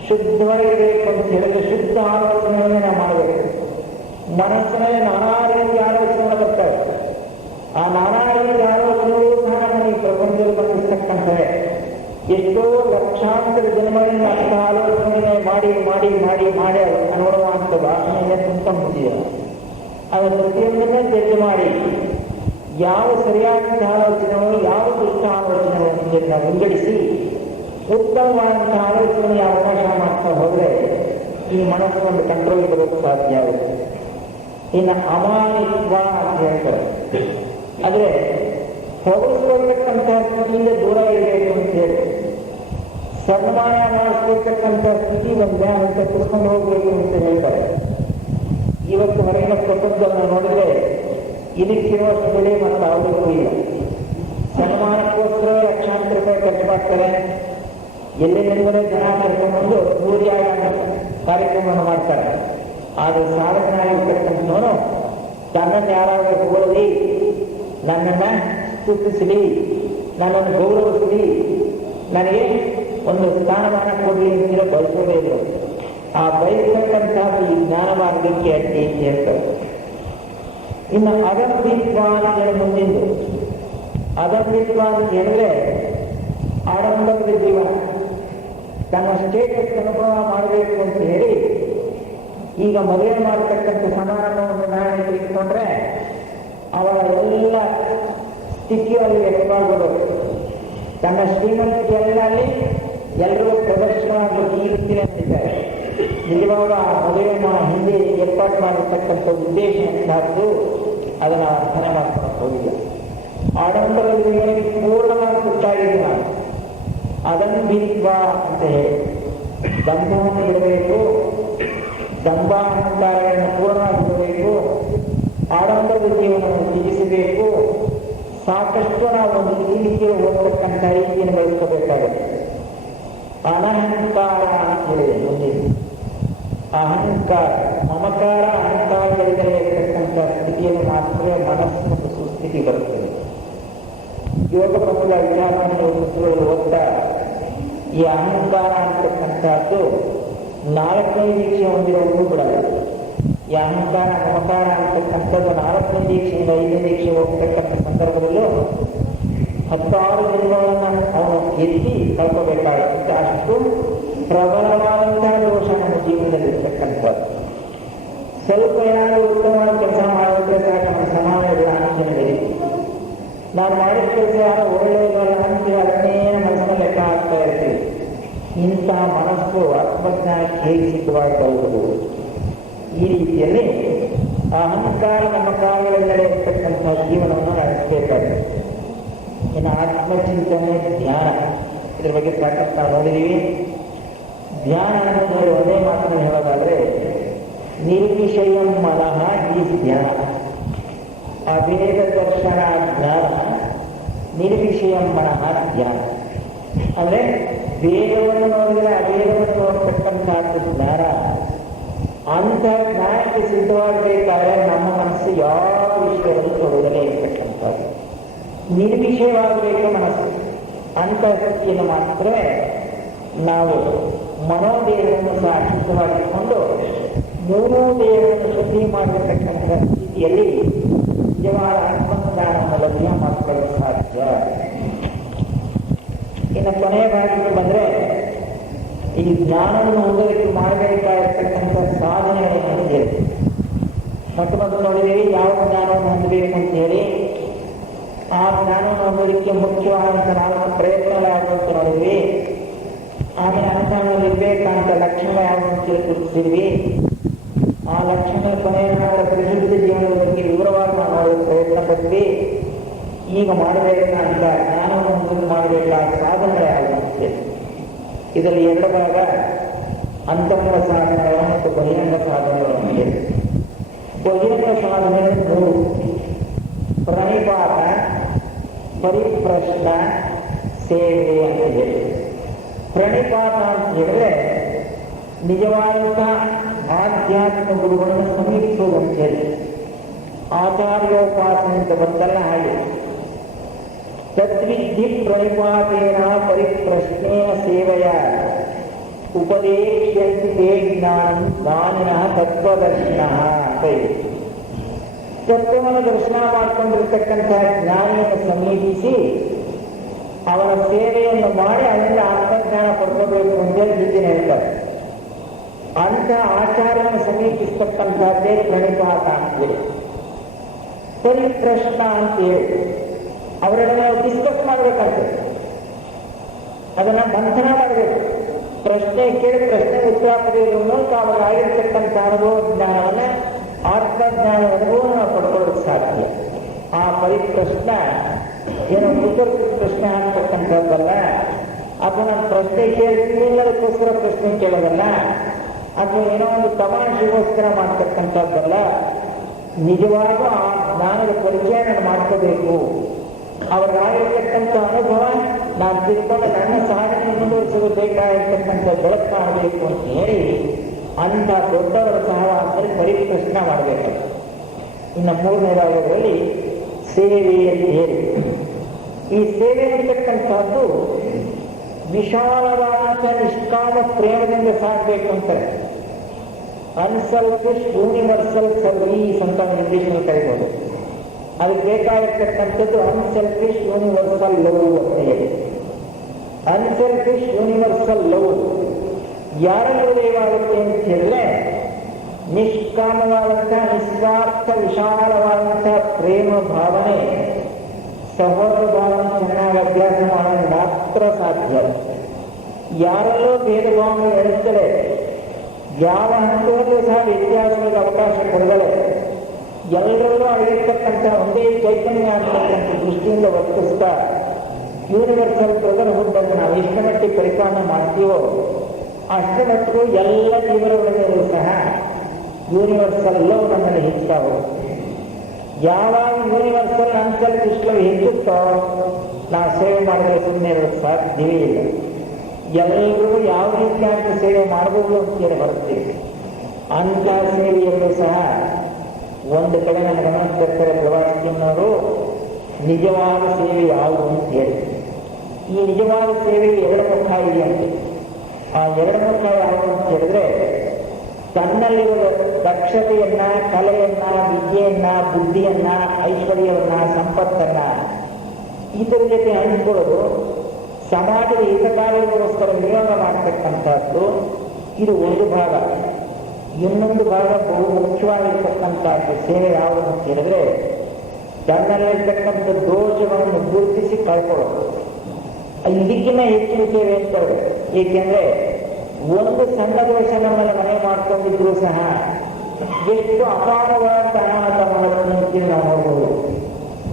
ಶುದ್ಧವಾಗಿರಬೇಕು ಅಂತ ಹೇಳಿದ್ರೆ ಶುದ್ಧ ಆಲೋಚನೆಯನ್ನೇ ನಾವು ಮಾಡಬೇಕು. ಮನಸ್ಸಿನಲ್ಲಿ ನಾನಾ ರೀತಿಯ ಆಲೋಚನೆಗಳು ಬರ್ತವೆ. ಆ ನಾನಾ ರೀತಿಯ ಆಲೋಚನೆಗಳು ಸಹ ನಮಗೆ ಪ್ರಪಂಚದಲ್ಲಿ ಬಂದಿರ್ತಕ್ಕಂಥವೆ. ಎಷ್ಟೋ ಲಕ್ಷಾಂತರ ಜನಗಳಿಂದ ಅಂಥ ಆಲೋಚನೆ ಮಾಡಿ ಮಾಡಿ ಮಾಡಿ ಮಾಡಿ ನೋಡುವಂಥ ಭಾಷೆಯನ್ನೇ ತುಂಬಿಕೊಂಡಿದ್ದೀವಿ. ಅದರ ಪ್ರತಿಯೊಂದನ್ನೇ ತ್ಯಾಜ್ಯ ಮಾಡಿ ಯಾವ ಸರಿಯಾದ ಆಲೋಚನೆಗಳು, ಯಾವ ದುಷ್ಟ ಆಲೋಚನೆಗಳನ್ನು ನಾವು ವಿಂಗಡಿಸಿ ಉತ್ತಮವಾದಂತಹ ಆಲೋಚನೆಗೆ ಅವಕಾಶ ಮಾಡ್ತಾ ಹೋದರೆ ಈ ಮನಸ್ಸು ಒಂದು ಕಂಟ್ರೋಲ್ ಬರೋಕ್ಕೆ ಸಾಧ್ಯ ಆಗುತ್ತೆ. ಇನ್ನು ಅಮಾನಿತ್ವ ಅಂತ ಹೇಳ್ತಾರೆ. ಆದರೆ ಹೊಗಳಿಸ್ಕೊಳ್ತಕ್ಕಂಥ ಸ್ಥಿತಿಯಿಂದ ದೂರ ಇರಬೇಕು ಅಂತ ಹೇಳಿ ಸನ್ಮಾನ ಮಾಡಿಸ್ಕೊಳ್ತಕ್ಕಂಥ ಸ್ಥಿತಿ ಬಂದ ಅಂತ ಕುಡ್ಕೊಂಡು ಹೋಗ್ಬೇಕು ಅಂತ ಹೇಳ್ತಾರೆ. ಇವತ್ತು ಹೊರಗಿನ ಪ್ರಪಂಚವನ್ನು ನೋಡಿದ್ರೆ ಇದಕ್ಕಿರುವಷ್ಟು ಬೆಲೆ ಮತ್ತು ಯಾವುದಕ್ಕೂ ಇಲ್ಲ. ಸನ್ಮಾನಕ್ಕೋಸ್ಕರ ಲಕ್ಷಾಂತರ ರೂಪಾಯಿ ಖರ್ಚು ಮಾಡ್ತಾರೆ. ಎಲ್ಲೆಲ್ಲಿಂದಲೇ ಜನ ಕರ್ಕೊಂಡ್ಬಂದು ಸೂರ್ಯಾಗ ಕಾರ್ಯಕ್ರಮವನ್ನು ಮಾಡ್ತಾರೆ. ಆದರೆ ಸಾಧಕನಾಗಿರ್ತಕ್ಕಂಥವನು ತನ್ನನ್ನು ಯಾರಾದರೂ ಹೊಗಳಿ, ನನ್ನನ್ನು ಸ್ತುತಿಸಲಿ, ನನ್ನನ್ನು ಗೌರವಿಸಲಿ, ನನಗೆ ಒಂದು ಸ್ಥಾನಮಾನ ಕೊಡಲಿ ಅಂತ ಬಯಸೋದೇ ಇಲ್ಲ. ಆ ಬಯಸ್ತಕ್ಕಂತಹ ಈ ಜ್ಞಾನ ಮಾರ್ಗಕ್ಕೆ ಅಡ್ಡಿ ಅಂತ ಹೇಳ್ತಾರೆ. ಇನ್ನು ಅದಂಬಿತ್ವ ಅಂತ ಹೇಳಿ ಮುಂದಿಂದು. ಅದಂಬಿತ್ವ ಅಂತ ಹೇಳಿದ್ರೆ ಆಡಂಬರದ ಜೀವನ, ತನ್ನ ಸ್ಟೇಟಸ್ ಅನುಭವ ಮಾಡಬೇಕು ಅಂತ ಹೇಳಿ ಈಗ ಮದುವೆ ಮಾಡತಕ್ಕಂಥ ಸಮಾರಂಭವನ್ನು ನಾನು ತೆಗೆದುಕೊಂಡ್ರೆ ಅವರ ಎಲ್ಲ ಸ್ಥಿತಿಯಲ್ಲಿ ವ್ಯಕ್ತವಾಗಬಹುದು. ತನ್ನ ಶ್ರೀಮಂತಿಕೆಲ್ಲ ಅಲ್ಲಿ ಎಲ್ಲರೂ ಪ್ರದರ್ಶನವಾಗಿ ಈ ರೀತಿ ಅಂತಿದ್ದಾರೆ. ನಿಜವಾಗ ಆ ಮದುವೆಯನ್ನು ಹಿಂದೆ ಏರ್ಪಾಡು ಮಾಡಿರ್ತಕ್ಕಂಥ ಉದ್ದೇಶ ಅಂತದ್ದು ಅದನ್ನು ಅರ್ಥನೆ ಮಾಡ್ಕೊಂಡು ಹೋಗಿಲ್ಲ. ಆಡಂಬರದಲ್ಲಿ ಪೂರ್ಣವಾಗಿ ಗೊತ್ತಾಗಿದೆ. ನಾನು ಅದನ್ನು ಬಿತ್ವ ಅಂತ ಹೇಳಿ ದಂಭವನ್ನು ಬಿಡಬೇಕು, ದಂಭ ಅಹಂಕಾರಗಳನ್ನು ಪೂರ್ಣವಾಗಿ ಬಿಡಬೇಕು, ಆಡಂಬರದ ಜೀವನವನ್ನು ತ್ಯಜಿಸಬೇಕು. ಸಾಕಷ್ಟು ನಾವು ಒಂದು ರೀತಿಗೆ ಹೋಗ್ತಕ್ಕಂಥ ರೀತಿಯನ್ನು ಬೆಳೆಸ್ಕೋಬೇಕಾಗುತ್ತೆ. ಅನಹಂಕಾರ ಅಂತ ಹೇಳಿದೆ ಮುಂದಿನ. ಅಹಂಕಾರ, ಮಮಕಾರ, ಅಹಂಕಾರಗಳಿಂದಲೇ ಇರತಕ್ಕಂಥ ಸ್ಥಿತಿಯನ್ನು ಮಾತ್ರ ಮನಸ್ಸಿನ ಸುಸ್ಥಿತಿ ಬರುತ್ತದೆ. ಯೋಗ ಪ್ರಮುಖ ವಿಚಾರವನ್ನು ಪುಸ್ತಕಗಳು ಓದ್ತಾ ಈ ಅಹಂಕಾರ ಅಂತಕ್ಕಂಥದ್ದು 4ನೇ ದೀಕ್ಷೆ ಹೊಂದಿರೋದು ಕೂಡ. ಈ ಅಹಂಕಾರ ಮಮಕಾರ ಅಂತಕ್ಕಂಥದ್ದು 4ನೇ ದೀಕ್ಷೆಯಿಂದ 5ನೇ ದೀಕ್ಷೆ ಹೋಗ್ತಕ್ಕಂಥ ಸಂದರ್ಭದಲ್ಲೂ 10 ಜನ್ಮಗಳನ್ನು ಅವನು ಎತ್ತಿ ಕಳ್ಕೋಬೇಕಾಗುತ್ತೆ. ಅಷ್ಟು ಪ್ರಬಲವಾದಂತಹ ದೋಷ ನಮ್ಮ ಜೀವನದಲ್ಲಿ ಇರ್ತಕ್ಕಂಥದ್ದು. ಸ್ವಲ್ಪ ಏನಾದರೂ ಉತ್ತಮವಾದ ಕೆಲಸ ಮಾಡಿದ್ರೆ ಸಾಕು ನಮ್ಮ ಸಮಾಜಗಳ ಅಂಚಿನಲ್ಲಿ ನಾನು ಮಾಡಿದ ಕೆಲಸ ಯಾರೋ ಒಳ್ಳೆಯದಲ್ಲ ಅಂತೀವಿ, ಅದನ್ನೇ ಮನಸ್ಸನ್ನು ಲೆಕ್ಕ ಹಾಕ್ತಾ ಇರ್ತೀವಿ. ಇಂತಹ ಮನಸ್ಸು ಆತ್ಮಜ್ಞಾನಕ್ಕೆ ಹೇಗೆ ಸಿದ್ಧವಾಗಬಹುದು? ಈ ರೀತಿಯಲ್ಲಿ ಅಹಂಕಾರ ಮಮಕಾರಗಳಿಂದಲೇ ಇರ್ತಕ್ಕಂಥ ಜೀವನವನ್ನು ನಡೆಸಬೇಕಾಗಿದೆ. ಇನ್ನು ಆತ್ಮಚಿಂತನೆ, ಧ್ಯಾನ, ಇದ್ರ ಬಗ್ಗೆ ಸಾಕಷ್ಟು ನಾವು ನೋಡಿದ್ದೀವಿ. ಧ್ಯಾನ ಅನ್ನೋದು ಒಂದೇ ಮಾತನ್ನು ಹೇಳೋದಾದ್ರೆ ನಿರ್ವಿಷಯಂ ಮನಃ ಈ ಧ್ಯಾನ. ಅಭೇದ ದರ್ಶನ ಜ್ಞಾನ, ನಿರ್ವಿಷಯಂ ಮನಃ ಧ್ಯಾನ. ಅಂದರೆ ಭೇದವನ್ನು ನೋಡಿದರೆ ಅಭೇದವನ್ನು ನೋಡ್ತಕ್ಕಂಥದ್ದು ಜ್ಞಾನ. ಅಂಥ ಜ್ಞಾನಕ್ಕೆ ಸಿದ್ಧವಾಗಬೇಕಾದ್ರೆ ನಮ್ಮ ಮನಸ್ಸು ಯಾವ ವಿಷಯವನ್ನು ತೊಡಗಲೇ ಇರ್ತಕ್ಕಂಥದ್ದು. ನಿರ್ವಿಷಯವಾಗಬೇಕು ಮನಸ್ಸು. ಅಂಥ ಶಕ್ತಿಯನ್ನು ಮಾತ್ರ ನಾವು ಮನೋದೇಹವನ್ನು ಸಹ ಶುದ್ಧವಾಗಿಕೊಂಡು ಮೂರೂ ದೇಹವನ್ನು ಶುದ್ಧಿ ಮಾಡಿರ್ತಕ್ಕಂಥ ಸ್ಥಿತಿಯಲ್ಲಿ ನಿಜವಾದ ಆತ್ಮಜ್ಞಾನವನ್ನು ಲಭ್ಯ ಮಾಡಿಕೊಳ್ಳಲು ಸಾಧ್ಯ. ಇನ್ನು ಕೊನೆಯ ಭಾಗಕ್ಕೆ ಬಂದರೆ ಈ ಜ್ಞಾನವನ್ನು ಹೊಂದಲಿಕ್ಕೆ ಮಾಡಬೇಕಾಗಿರ್ತಕ್ಕಂಥ ಸಾಧನೆಗಳನ್ನು ಹೇಳಿ ಮೊದಲು ನೋಡಿದ್ದೀವಿ. ಯಾವ ಜ್ಞಾನವನ್ನು ಹೊಂದಬೇಕು ಅಂತ ಹೇಳಿ ಆ ಜ್ಞಾನವನ್ನು ಹೊಂದಲಿಕ್ಕೆ ಮುಖ್ಯವಾದಂಥ 4 ಪ್ರಯತ್ನಗಳಾಗುವಂತ ನೋಡಿದ್ವಿ. ಆಮೇಲೆ ಅನುಷ್ಠಾನದಲ್ಲಿ ಇರಬೇಕಂತ ಲಕ್ಷಣ ಯಾವುದು ಗುರುತಿಸಿದ್ವಿ. ಆ ಲಕ್ಷಣ ಕೊನೆಯ ಪರಿಶುದ್ಧ ಜೀವನದ ಬಗ್ಗೆ ವಿವರವಾಗಿ ನಾವು ನೋಡಲು ಪ್ರಯತ್ನ ಪಟ್ವಿ. ಈಗ ಮಾಡಬೇಕಂತ ಜ್ಞಾನವನ್ನು ಮಾಡಬೇಕಾದ ಸಾಧನೆ ಯಾವುದು? ಇದರಲ್ಲಿ 2 ಭಾಗ, ಅಂತರಂಗ ಸಾಧನೆಗಳು ಮತ್ತು ಬಹಿರಂಗ ಸಾಧನೆಗಳನ್ನು ಹೇಳಿ. ಬಹಿರಂಗ ಸಾಧನೆ 3: ಪ್ರಣಿಪಾತ, ಪರಿಪ್ರಶ್ನ, ಸೇವೆ ಅಂತ ಹೇಳಿ. ಪ್ರಣಿಪಾತ ಅಂತ ಹೇಳಿದ್ರೆ ನಿಜವಾದಂತಹ ಆಧ್ಯಾತ್ಮಿಕ ಗುರುಗಳನ್ನು ಸಮೀಪಿಸುವುದು ಅಂತ ಹೇಳಿ. ಆಚಾರ್ಯೋಪಾಸನೆ ಅಂತ ಬಂತಲ್ಲ ಹಾಗೆ. ತದ್ವಿಧಿ ಪ್ರಣಿಪಾತೇನ ಪರಿಪ್ರಶ್ನೇನ ಸೇವೆಯ ಉಪದೇಶ್ಯಂತಿ ತೇ ಜ್ಞಾನಿನಃ ತತ್ವದರ್ಶಿನ ಅಂತ ಇದೆ. ತತ್ವವನ್ನು ದರ್ಶನ ಮಾಡಿಕೊಂಡಿರ್ತಕ್ಕಂತಹ ಜ್ಞಾನಿಯನ್ನು ಸಮೀಪಿಸಿ ಅವರ ಸೇವೆಯನ್ನು ಮಾಡಿ ಅದರಿಂದ ಆತ್ಮಜ್ಞಾನ ಪಡ್ಕೋಬೇಕು ಅಂತೇಳಿ ಹಿಂದಿನ ಹೇಳ್ತಾರೆ. ಅಂಥ ಆಚಾರ್ಯವನ್ನು ಸಮೀಪಿಸ್ತಕ್ಕಂಥದ್ದೇ ಪ್ರಣಿಪಾತ ಅಂತೇಳಿ. ಪರಿಪ್ರಶ್ನ ಅಂತೇಳಿ ಅವರೆಲ್ಲ ನಾವು ಡಿಸ್ಕಸ್ ಮಾಡಬೇಕಾಗ್ತದೆ. ಅದನ್ನ ಮಂಥನ ಮಾಡಬೇಕು. ಪ್ರಶ್ನೆ ಕೇಳಿ ಪ್ರಶ್ನೆ ಉತ್ತರ ಪಡೆಯುವ ಮೂಲಕ ಅವರಾಗಿರ್ತಕ್ಕಂಥ ಅನುಭವ ಜ್ಞಾನವನ್ನು, ಆತ್ಮಜ್ಞಾನ ಅನುಭವವನ್ನು ನಾವು ಪಡ್ಕೊಳ್ಳೋಕೆ ಸಾಧ್ಯ. ಆ ಪರಿಪ್ರಶ್ನ ಏನೋ ಉತ್ತರಿಸಿದ ಪ್ರಶ್ನೆ ಆಗ್ತಕ್ಕಂಥದ್ದಲ್ಲ, ಅಥವಾ ನಾನು ಪ್ರಶ್ನೆ ಕೇಳ್ತೀನಿ ಅದಕ್ಕೋಸ್ಕರ ಪ್ರಶ್ನೆ ಕೇಳೋದಲ್ಲ, ಅಥವಾ ಏನೋ ಒಂದು ತಮಾಷೆಗೋಸ್ಕರ ಮಾಡ್ತಕ್ಕಂಥದ್ದಲ್ಲ. ನಿಜವಾಗೂ ಆ ಜ್ಞಾನದ ಪರಿಚಯ ನಾನು ಮಾಡ್ಕೋಬೇಕು. ಅವ್ರಿಗಾಗಿರ್ತಕ್ಕಂಥ ಅನುಭವ ನಾನು ತಿಳ್ಕೊಂಡು ನನ್ನ ಸಾಧನೆ ಮುಂದುವರಿಸಲು ಬೇಕಾಗಿರ್ತಕ್ಕಂಥ ಬೆಳಕು ಕಾಣಬೇಕು ಅಂತ ಹೇಳಿ ಅಂಥ ದೊಡ್ಡವರ ಸಹವಾಸದಲ್ಲಿ ಪರಿಪ್ರಶ್ನೆ ಮಾಡಬೇಕು. ಇನ್ನು 3ನೇ ಭಾಗದಲ್ಲಿ ಸೇವೆ ಅಂತ ಹೇಳಿ. ಈ ಸೇವೆ ಅಂತಕ್ಕಂಥದ್ದು ವಿಶಾಲವಾದ ನಿಷ್ಕಾಮ ಪ್ರೇಮದಿಂದ ಸಾಗಬೇಕು ಅಂತಾರೆ. ಅನ್ಸೆಲ್ಫಿಶ್ ಯೂನಿವರ್ಸಲ್ ಸರ್ವೀಸ್ ಅಂತ ಇಂಗ್ಲಿಷ್ನಲ್ಲಿ ಕರೀಬಹುದು. ಅದಕ್ಕೆ ಬೇಕಾಗಿರ್ತಕ್ಕಂಥದ್ದು ಅನ್ಸೆಲ್ಫಿಶ್ ಯೂನಿವರ್ಸಲ್ ಲವ್ ಅಂತ ಹೇಳಿ. ಅನ್ಸೆಲ್ಫಿಶ್ ಯೂನಿವರ್ಸಲ್ ಲವ್ ಯಾರಲ್ಲಿ ಉದಯವಾಗುತ್ತೆ ಅಂತ ಹೇಳಿದ್ರೆ ನಿಷ್ಕಾಮವಾದಂತಹ ನಿಸ್ವಾರ್ಥ ವಿಶಾಲವಾದಂತಹ ಪ್ರೇಮ ಭಾವನೆ, ಸಹೋದರ ಭಾವನೆ ಚೆನ್ನಾಗಿ ಅಭ್ಯಾಸ ಮಾಡೋದು ಮಾತ್ರ ಸಾಧ್ಯ. ಯಾರಲ್ಲೂ ಭೇದ ಭಾವನೆ ಎಣಿಸ್ತದೆ, ಯಾವ ಹಂತದಲ್ಲೂ ಸಹ ವ್ಯತ್ಯಾಸಗಳಿಗೆ ಅವಕಾಶ ಕೊಡದಲೆ ಎಲ್ಲರಲ್ಲೂ ಅಡಗಿರ್ತಕ್ಕಂಥ ಒಂದೇ ಚೈತನ್ಯ ಅಂತಕ್ಕಂಥ ದೃಷ್ಟಿಯಿಂದ ವರ್ತಿಸ್ತಾ ಯೂನಿವರ್ಸಲ್ ಬ್ರದರ್ಹುಡ್ ಅನ್ನು ನಾವು ಎಷ್ಟು ಮಟ್ಟಿಗೆ ಪರಿಪಾಲನೆ ಮಾಡ್ತೀವೋ ಅಷ್ಟೇ ಮಟ್ಟಿಗೂ ಎಲ್ಲ ಜೀವನಗಳಲ್ಲೂ ಸಹ ಯೂನಿವರ್ಸಲ್ ಲವ್ ನಮ್ಮಲ್ಲಿ ಹೆಚ್ಚುತ್ತಾ ಹೋಗುತ್ತೆ. ಯಾವಾಗ ಯೂನಿವರ್ಸಲ್ ಅನ್ಸೆಲ್ಫಿಶ್ ಲವ್ ಹೆಚ್ಚುತ್ತೋ ನಾವು ಸೇವೆ ಮಾಡಿದ್ರೆ ಸುಮ್ಮನೆ ಇರೋಕ್ಕೆ ಸಾಧ್ಯವೇ ಇಲ್ಲ. ಎಲ್ಲರೂ ಯಾವ ರೀತಿಯಾದ ಸೇವೆ ಮಾಡಬಹುದು ಅಂತೇಳಿ ಬರ್ತೀವಿ. ಅಂಥ ಸೇವೆಯಲ್ಲೂ ಸಹ ಒಂದು ಕಡೆ ನನ್ನ ಗಮನಕ್ಕೆ ಬರ್ತಾರೆ ಪ್ರವಾಸಿಯನ್ನವರು ನಿಜವಾದ ಸೇವೆ ಯಾವುದು ಅಂತ ಹೇಳಿ. ಈ ನಿಜವಾದ ಸೇವೆಗೆ 2 ಮುಖ ಇದೆಯಂತೆ. ಆ 2 ಮುಖ ಯಾವುದು ಅಂತ ಹೇಳಿದ್ರೆ ತನ್ನಲ್ಲಿರುವ ದಕ್ಷತೆಯನ್ನ, ಕಲೆಯನ್ನ, ವಿದ್ಯೆಯನ್ನ, ಬುದ್ಧಿಯನ್ನ, ಐಶ್ವರ್ಯವನ್ನ, ಸಂಪತ್ತನ್ನ ಇದರ ಜೊತೆ ಹಂಚ್ಕೊಳ್ಳೋದು, ಸಮಾಜದ ಹಿತಕಾರ್ಯಕ್ಕೋಸ್ಕರ ವಿನಿಯೋಗ ಮಾಡತಕ್ಕಂಥದ್ದು, ಇದು ಒಂದು ಭಾಗ. ಇನ್ನೊಂದು ಭಾಗ ಬಹು ಮುಖ್ಯವಾಗಿರ್ತಕ್ಕಂಥದ್ದು ಸೇವೆ ಯಾವುದು ಅಂತ ಹೇಳಿದ್ರೆ, ತನ್ನಲ್ಲಿರ್ತಕ್ಕಂಥ ದೋಷಗಳನ್ನು ಗುರುತಿಸಿ ಕಳ್ಕೊಳ್ಳೋದು. ಇದಕ್ಕಿಂತ ಹೆಚ್ಚಿನ ಸೇವೆ ಅಂತ ಹೇಳಿ. ಏಕೆಂದ್ರೆ ಒಂದು ಸಣ್ಣ ದೋಷ ನಮ್ಮಲ್ಲಿ ಮನೆ ಮಾಡ್ಕೊಂಡಿದ್ರು ಸಹ ಎಷ್ಟು ಅಪಾರವಾದ ಅನಾಹುತ ಮಾಡೋದನ್ನು ನಾವು ನೋಡ್ಬೋದು.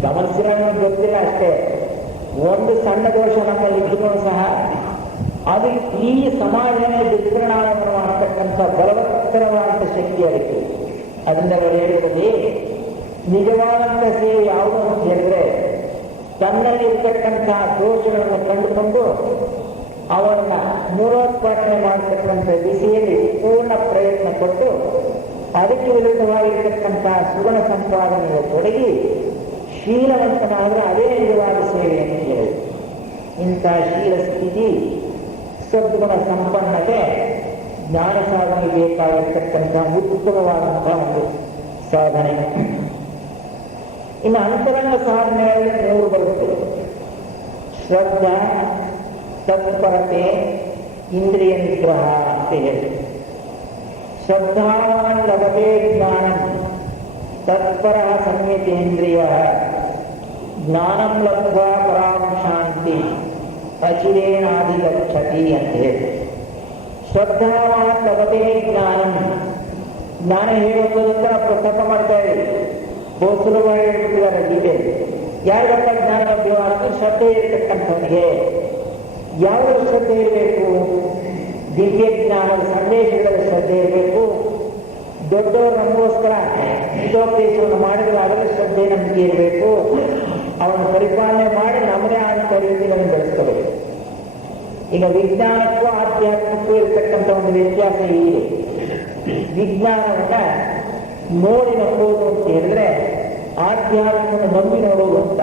ಗಮನಿಸಿರೋ ಗೊತ್ತಿಲ್ಲ ಅಷ್ಟೇ. ಒಂದು ಸಣ್ಣ ದೋಷ ನಮ್ಮಲ್ಲಿ ಇದ್ರೂ ಸಹ ಅದು ಈ ಸಮಾಜನ ದುಷ್ಪರಿಣಾಮವನ್ನು ಮಾಡತಕ್ಕಂಥ ಬಲವತ್ತರವಾದ ಶಕ್ತಿ ಅದಕ್ಕೆ. ಅದರಿಂದ ಅವರು ಹೇಳಿದಲ್ಲಿ ನಿಜವಾದಂಥ ಸೇವೆ ಯಾವುದು ಅಂತ ಹೇಳಿದ್ರೆ, ತನ್ನಲ್ಲಿರ್ತಕ್ಕಂಥ ದೋಷಗಳನ್ನು ಕಂಡುಕೊಂಡು ಅವನ್ನ ಮೂಲೋತ್ಪಾದನೆ ಮಾಡತಕ್ಕಂಥ ದಿಸೆಯಲ್ಲಿ ಪೂರ್ಣ ಪ್ರಯತ್ನ ಕೊಟ್ಟು ಅದಕ್ಕೆ ವಿರುದ್ಧವಾಗಿರ್ತಕ್ಕಂಥ ಸುಗುಣ ಸಂಪಾದನೆಗೆ ತೊಡಗಿ ಶೀಲವಂತನಾದರೆ ಅದೇ ನಿಜವಾದ ಸೇವೆ ಅಂತ ಹೇಳಿ. ಇಂಥ ಶೀಲ ಸ್ಥಿತಿ, ಸದ್ಗುಣ ಸಂಪನ್ನತೆ ಜ್ಞಾನ ಸಾಧನೆಗೆ ಬೇಕಾಗಿರ್ತಕ್ಕಂಥ ಉತ್ತಮವಾದಂತಹ ಒಂದು ಸಾಧನೆ. ಇನ್ನು ಅಂತರಂಗ ಸಾಧನೆಯಲ್ಲಿ 3 ಬರುತ್ತದೆ: ಶ್ರದ್ಧಾ, ತತ್ಪರತೆ, ಇಂದ್ರಿಯ ನಿಗ್ರಹ ಅಂತ ಹೇಳಿ. ಶ್ರದ್ಧಾವಾನ್ ಲಭತೆ ಜ್ಞಾನಂ, ತತ್ಪರ ಸಂಯತೇಂದ್ರಿಯ, ಜ್ಞಾನಂ ಲಬ್ಧ್ವಾ ಪರಾಂ ಶಾಂತಿ ಅಚಿರೇಣಾಧಿಗಚ್ಚತಿ ಅಂತ ಹೇಳಿ. ಶ್ರದ್ಧಾವಾನ್ ಲಭತೆ ಜ್ಞಾನಂ, ಜ್ಞಾನ ಹೇಳುವುದರಿಂದ ಪ್ರಸ್ತಾಪ ಮಾಡ್ತಾ ಇದ್ದೀವಿ. ಬಹು ಸುಲಭವಾಗಿ ಹೇಳ್ಬಿಟ್ಟಿದ್ದಾರೆ ಡೀಟೇಲ್. ಯಾರಿಗಪ್ಪ ಜ್ಞಾನ ಲಭ್ಯವಾದ ಶ್ರದ್ಧೆ ಇರತಕ್ಕಂಥವನಿಗೆ. ಯಾವ ಶ್ರದ್ಧೆ ಇರಬೇಕು? ದಿವ್ಯ ಜ್ಞಾನದ ಸಂದೇಶಗಳ ಶ್ರದ್ಧೆ ಇರಬೇಕು. ದೊಡ್ಡವರು ನಮಗೋಸ್ಕರ ಹಿತೋಪದೇಶವನ್ನು ಮಾಡಿದ್ರೆ ಅದರ ಶ್ರದ್ಧೆ ನಮಗೆ ಇರಬೇಕು. ಅವನು ಪರಿಪಾಲನೆ ಮಾಡಿ ನಮ್ಮದೇ ಆದಂಥ ರೀತಿಯನ್ನು ಬೆಳೆಸ್ಕೋಬೇಕು. ಈಗ ವಿಜ್ಞಾನಕ್ಕೂ ಆಧ್ಯಾತ್ಮಕ್ಕೂ ಇರತಕ್ಕಂಥ ಒಂದು ವ್ಯತ್ಯಾಸ ಇದೆ. ವಿಜ್ಞಾನವನ್ನ ನೋಡಿ ನಂಬೋದು ಅಂತ ಹೇಳಿದ್ರೆ ಆಧ್ಯಾತ್ಮವನ್ನು ನಂಬಿ ನೋಡೋದು ಅಂತ.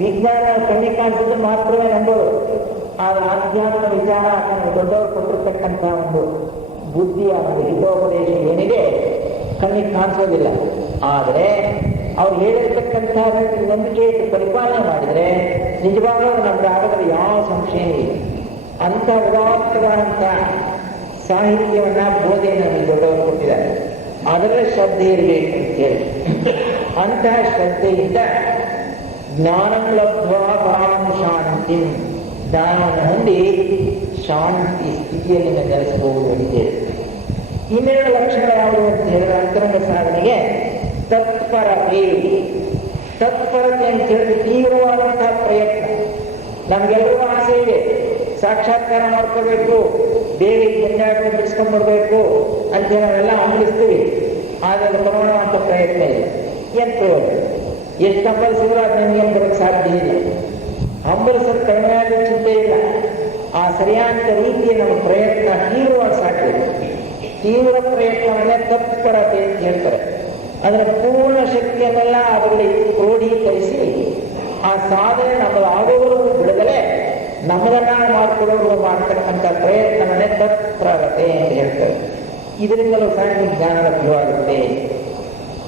ವಿಜ್ಞಾನ ಕಣ್ಣಿಗೆ ಕಾಣಿಸಿದ್ದು ಮಾತ್ರವೇ ನಂಬೋದು. ಆದರೆ ಆಧ್ಯಾತ್ಮ ವಿಚಾರ ದೊಡ್ಡವರು ಕೊಟ್ಟಿರ್ತಕ್ಕಂಥ ಒಂದು ಬುದ್ಧಿಯ ಒಂದು ಹಿತೋಪದೇಶ ಏನಿದೆ ಕಣ್ಣಿಗೆ ಕಾಣಿಸೋದಿಲ್ಲ. ಆದರೆ ಅವ್ರು ಹೇಳಿರ್ತಕ್ಕಂಥ ನಂಬಿಕೆ ಇಟ್ಟು ಪರಿಪಾಲನೆ ಮಾಡಿದರೆ ನಿಜವಾಗ್ಲೂ ನಮ್ಗೆ ಆಗೋದ್ರಲ್ಲಿ ಯಾವ ಸಂಶಯ ಇಲ್ಲ. ಅಂಥ ಉದಾತ್ತವಾದಂಥ ಸಾಹಿತ್ಯವನ್ನ ಬೋಧೆಯನ್ನು ನಮಗೆ ದೊಡ್ಡವರು ಕೊಟ್ಟಿದ್ದಾರೆ. ಅದರ ಶ್ರದ್ಧೆ ಇರಬೇಕು ಅಂತ ಹೇಳಿ. ಅಂತಹ ಶ್ರದ್ಧೆಯಿಂದ ಜ್ಞಾನಂ ಲಬ್ಧ್ವಾ ಪರಾಂ ಶಾಂತಿ, ಜ್ಞಾನವನ್ನು ಹೊಂದಿ ಶಾಂತಿ ಸ್ಥಿತಿಯಲ್ಲಿ ನೆಲೆಸಬಹುದು ಅಂತ ಹೇಳಿ. ಇನ್ನೆರಡು ಲಕ್ಷಣಗಳು ಯಾವುವು ಅಂತ ಹೇಳಿದ್ರೆ ಅಂತರಂಗ ಸಾಧನೆಗೆ ತತ್ಪರತೆ. ತತ್ಪರತೆ ಅಂತ ಹೇಳಿದ್ರೆ ತೀವ್ರವಾದಂತಹ ಪ್ರಯತ್ನ. ನಮ್ಗೆಲ್ಲರಿಗೂ ಆಸೆ ಇದೆ, ಸಾಕ್ಷಾತ್ಕಾರ ಮಾಡ್ಕೋಬೇಕು, ಬೇಗ ಜಂಜಾಟ ಬಿಡಿಸ್ಕೊಂಡ್ಬರ್ಬೇಕು ಅಂತ ನಾವೆಲ್ಲ ಹಂಬಲಿಸ್ತೀವಿ. ಆದರೆ ಪ್ರಮಾಣವಂತ ಪ್ರಯತ್ನ ಇದೆ. ಏನು ಪ್ರಯೋಜನ? ಎಷ್ಟು ಹಂಬಲಿಸಿದ್ರು ಅದು ನಮಗೇನು ಬರೋಕ್ಕೆ ಸಾಧ್ಯ ಇಲ್ಲ. ಹಂಬಲಿಸೋದು ಕಡಿಮೆಯಾದ ಚಿಂತೆ ಇಲ್ಲ. ಆ ಸರಿಯಾದ ರೀತಿಯ ನಮ್ಮ ಪ್ರಯತ್ನ ತೀವ್ರವಾಗಿ ಸಾಕಬೇಕು. ತೀವ್ರ ಪ್ರಯತ್ನವನ್ನೇ ತತ್ಪರತೆ ಅಂತ ಹೇಳ್ತಾರೆ. ಅದರ ಪೂರ್ಣ ಶಕ್ತಿಯನ್ನೆಲ್ಲ ಅದರಲ್ಲಿ ಕ್ರೋಢೀಕರಿಸಿ ಆ ಸಾಧನೆ ನಮ್ಮದು ಆಗೋವರೆಗೂ ಬಿಡದಲೇ ನಮ್ಮದನ್ನ ಮಾಡಿಕೊಡೋರು ಮಾಡ್ತಕ್ಕಂಥ ಪ್ರಯತ್ನವನ್ನೇ ತತ್ಪರತೆ ಅಂತ ಹೇಳ್ತಾರೆ. ಇದರಿಂದಲೂ ಸಹ ಜ್ಞಾನ ಲಭ್ಯವಾಗುತ್ತೆ.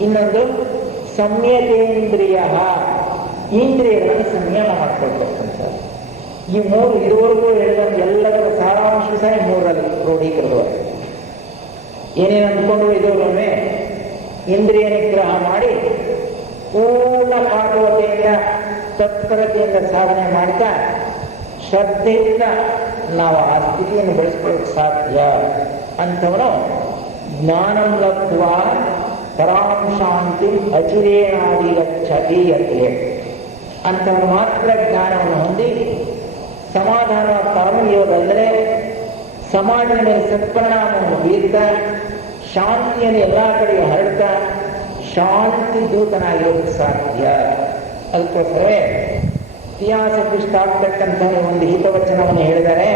ಇನ್ನೊಂದು ಸಂಯತೇಂದ್ರಿಯ, ಇಂದ್ರಿಯಗಳನ್ನು ಸಂಯಮ ಮಾಡ್ಕೊಳ್ತಕ್ಕಂಥ. ಈ 3 ಇದುವರೆಗೂ ಹೇಳಿದಂಥ ಎಲ್ಲದರ ಸಾರಾಂಶ ಸಹ 3ರಲ್ಲಿ ಕ್ರೋಢೀಕೃತ. ಏನೇನು ಅಂದ್ಕೊಂಡು ಇದುವರೆಗೆ ಇಂದ್ರಿಯ ನಿಗ್ರಹ ಮಾಡಿ ಪೂರ್ಣ ಪಾಠವತೆಯಿಂದ ತತ್ಪರತೆಯಿಂದ ಸಾಧನೆ ಮಾಡ್ತಾ ಶ್ರದ್ಧೆಯಿಂದ ನಾವು ಆ ಸ್ಥಿತಿಯನ್ನು ಬೆಳೆಸ್ಕೊಳ್ಳೋಕೆ ಸಾಧ್ಯ. ಅಂಥವನು ಜ್ಞಾನಂ ಲಬ್ಧ್ವಾ ಪರಾಂ ಶಾಂತಿ ಅಚಿರೇಣಾಧಿಗಚ್ಚತಿ ಅಂತ ಹೇಳಿ. ಅಂಥವನು ಮಾತ್ರ ಜ್ಞಾನವನ್ನು ಹೊಂದಿ ಸಮಾಧಾನವಾದ ಕರ್ಮಯೋಗದಲ್ಲದೆ ಸಮಾಜದ ಮೇಲೆ ಸತ್ಪರಿಣಾಮವನ್ನು ಬೀರ್ತಾ ಶಾಂತಿಯನ್ನು ಎಲ್ಲ ಕಡೆಗೆ ಹರಡ್ತಾ ಶಾಂತಿ ದೂತನಾಗಿರೋದಕ್ಕೆ ಸಾಧ್ಯ. ಅದಕ್ಕೋಸ್ಕರವೇ ಇತಿಹಾಸಕ್ಕಿಷ್ಟ ಆಗ್ತಕ್ಕಂಥ ಒಂದು ಹಿತವಚನವನ್ನು ಹೇಳಿದರೆ,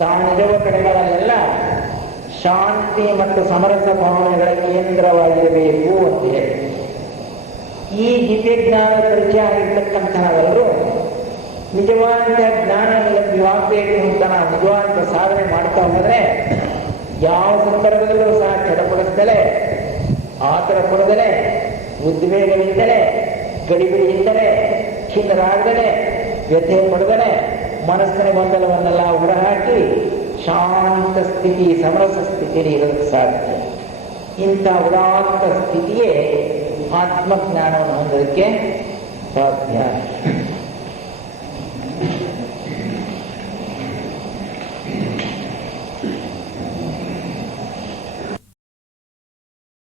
ತಾನಿರುವ ಕಡೆಗಳಲ್ಲೆಲ್ಲ ಶಾಂತಿ ಮತ್ತು ಸಮರಸ ಭಾವನೆಗಳ ಕೇಂದ್ರವಾಗಿರಬೇಕು ಅಂತ ಹೇಳಿ. ಈ ದಿವ್ಯ ಜ್ಞಾನ ಪರಿಚಯ ಆಗಿರ್ತಕ್ಕಂಥವರೆಲ್ಲರೂ ನಿಜವಾದ ಜ್ಞಾನ ಲಭ್ಯವಾಗಬೇಕು ಅಂತ ನಾವು ನಿಜವಾದ ಸಾಧನೆ ಮಾಡ್ತಾ ಹೋದರೆ ಯಾವ ಸಂದರ್ಭದಲ್ಲೂ ಸಹ ಚಡಪಡಿಸದಲೇ, ಆತರ ಪಡದಲೇ, ಉದ್ವೇಗವಿಂದಲೇ, ಗಡಿಬಿಡಿಯಿಂದಲೇ ಖಿನ್ನರಾಗದೆ ವ್ಯಥೆ ಪಡೆದರೆ ಮನಸ್ಸಿನ ಗೊಂದಲವನ್ನೆಲ್ಲ ಹೊರಹಾಕಿ ಶಾಂತ ಸ್ಥಿತಿ, ಸಮರಸ ಸ್ಥಿತಿಯಲ್ಲಿ ಇರೋದಕ್ಕೆ ಸಾಧ್ಯ. ಇಂಥ ಉದಾತ್ತ ಸ್ಥಿತಿಯೇ ಆತ್ಮಜ್ಞಾನವನ್ನು ಹೊಂದೋದಕ್ಕೆ ಸಾಧ್ಯ.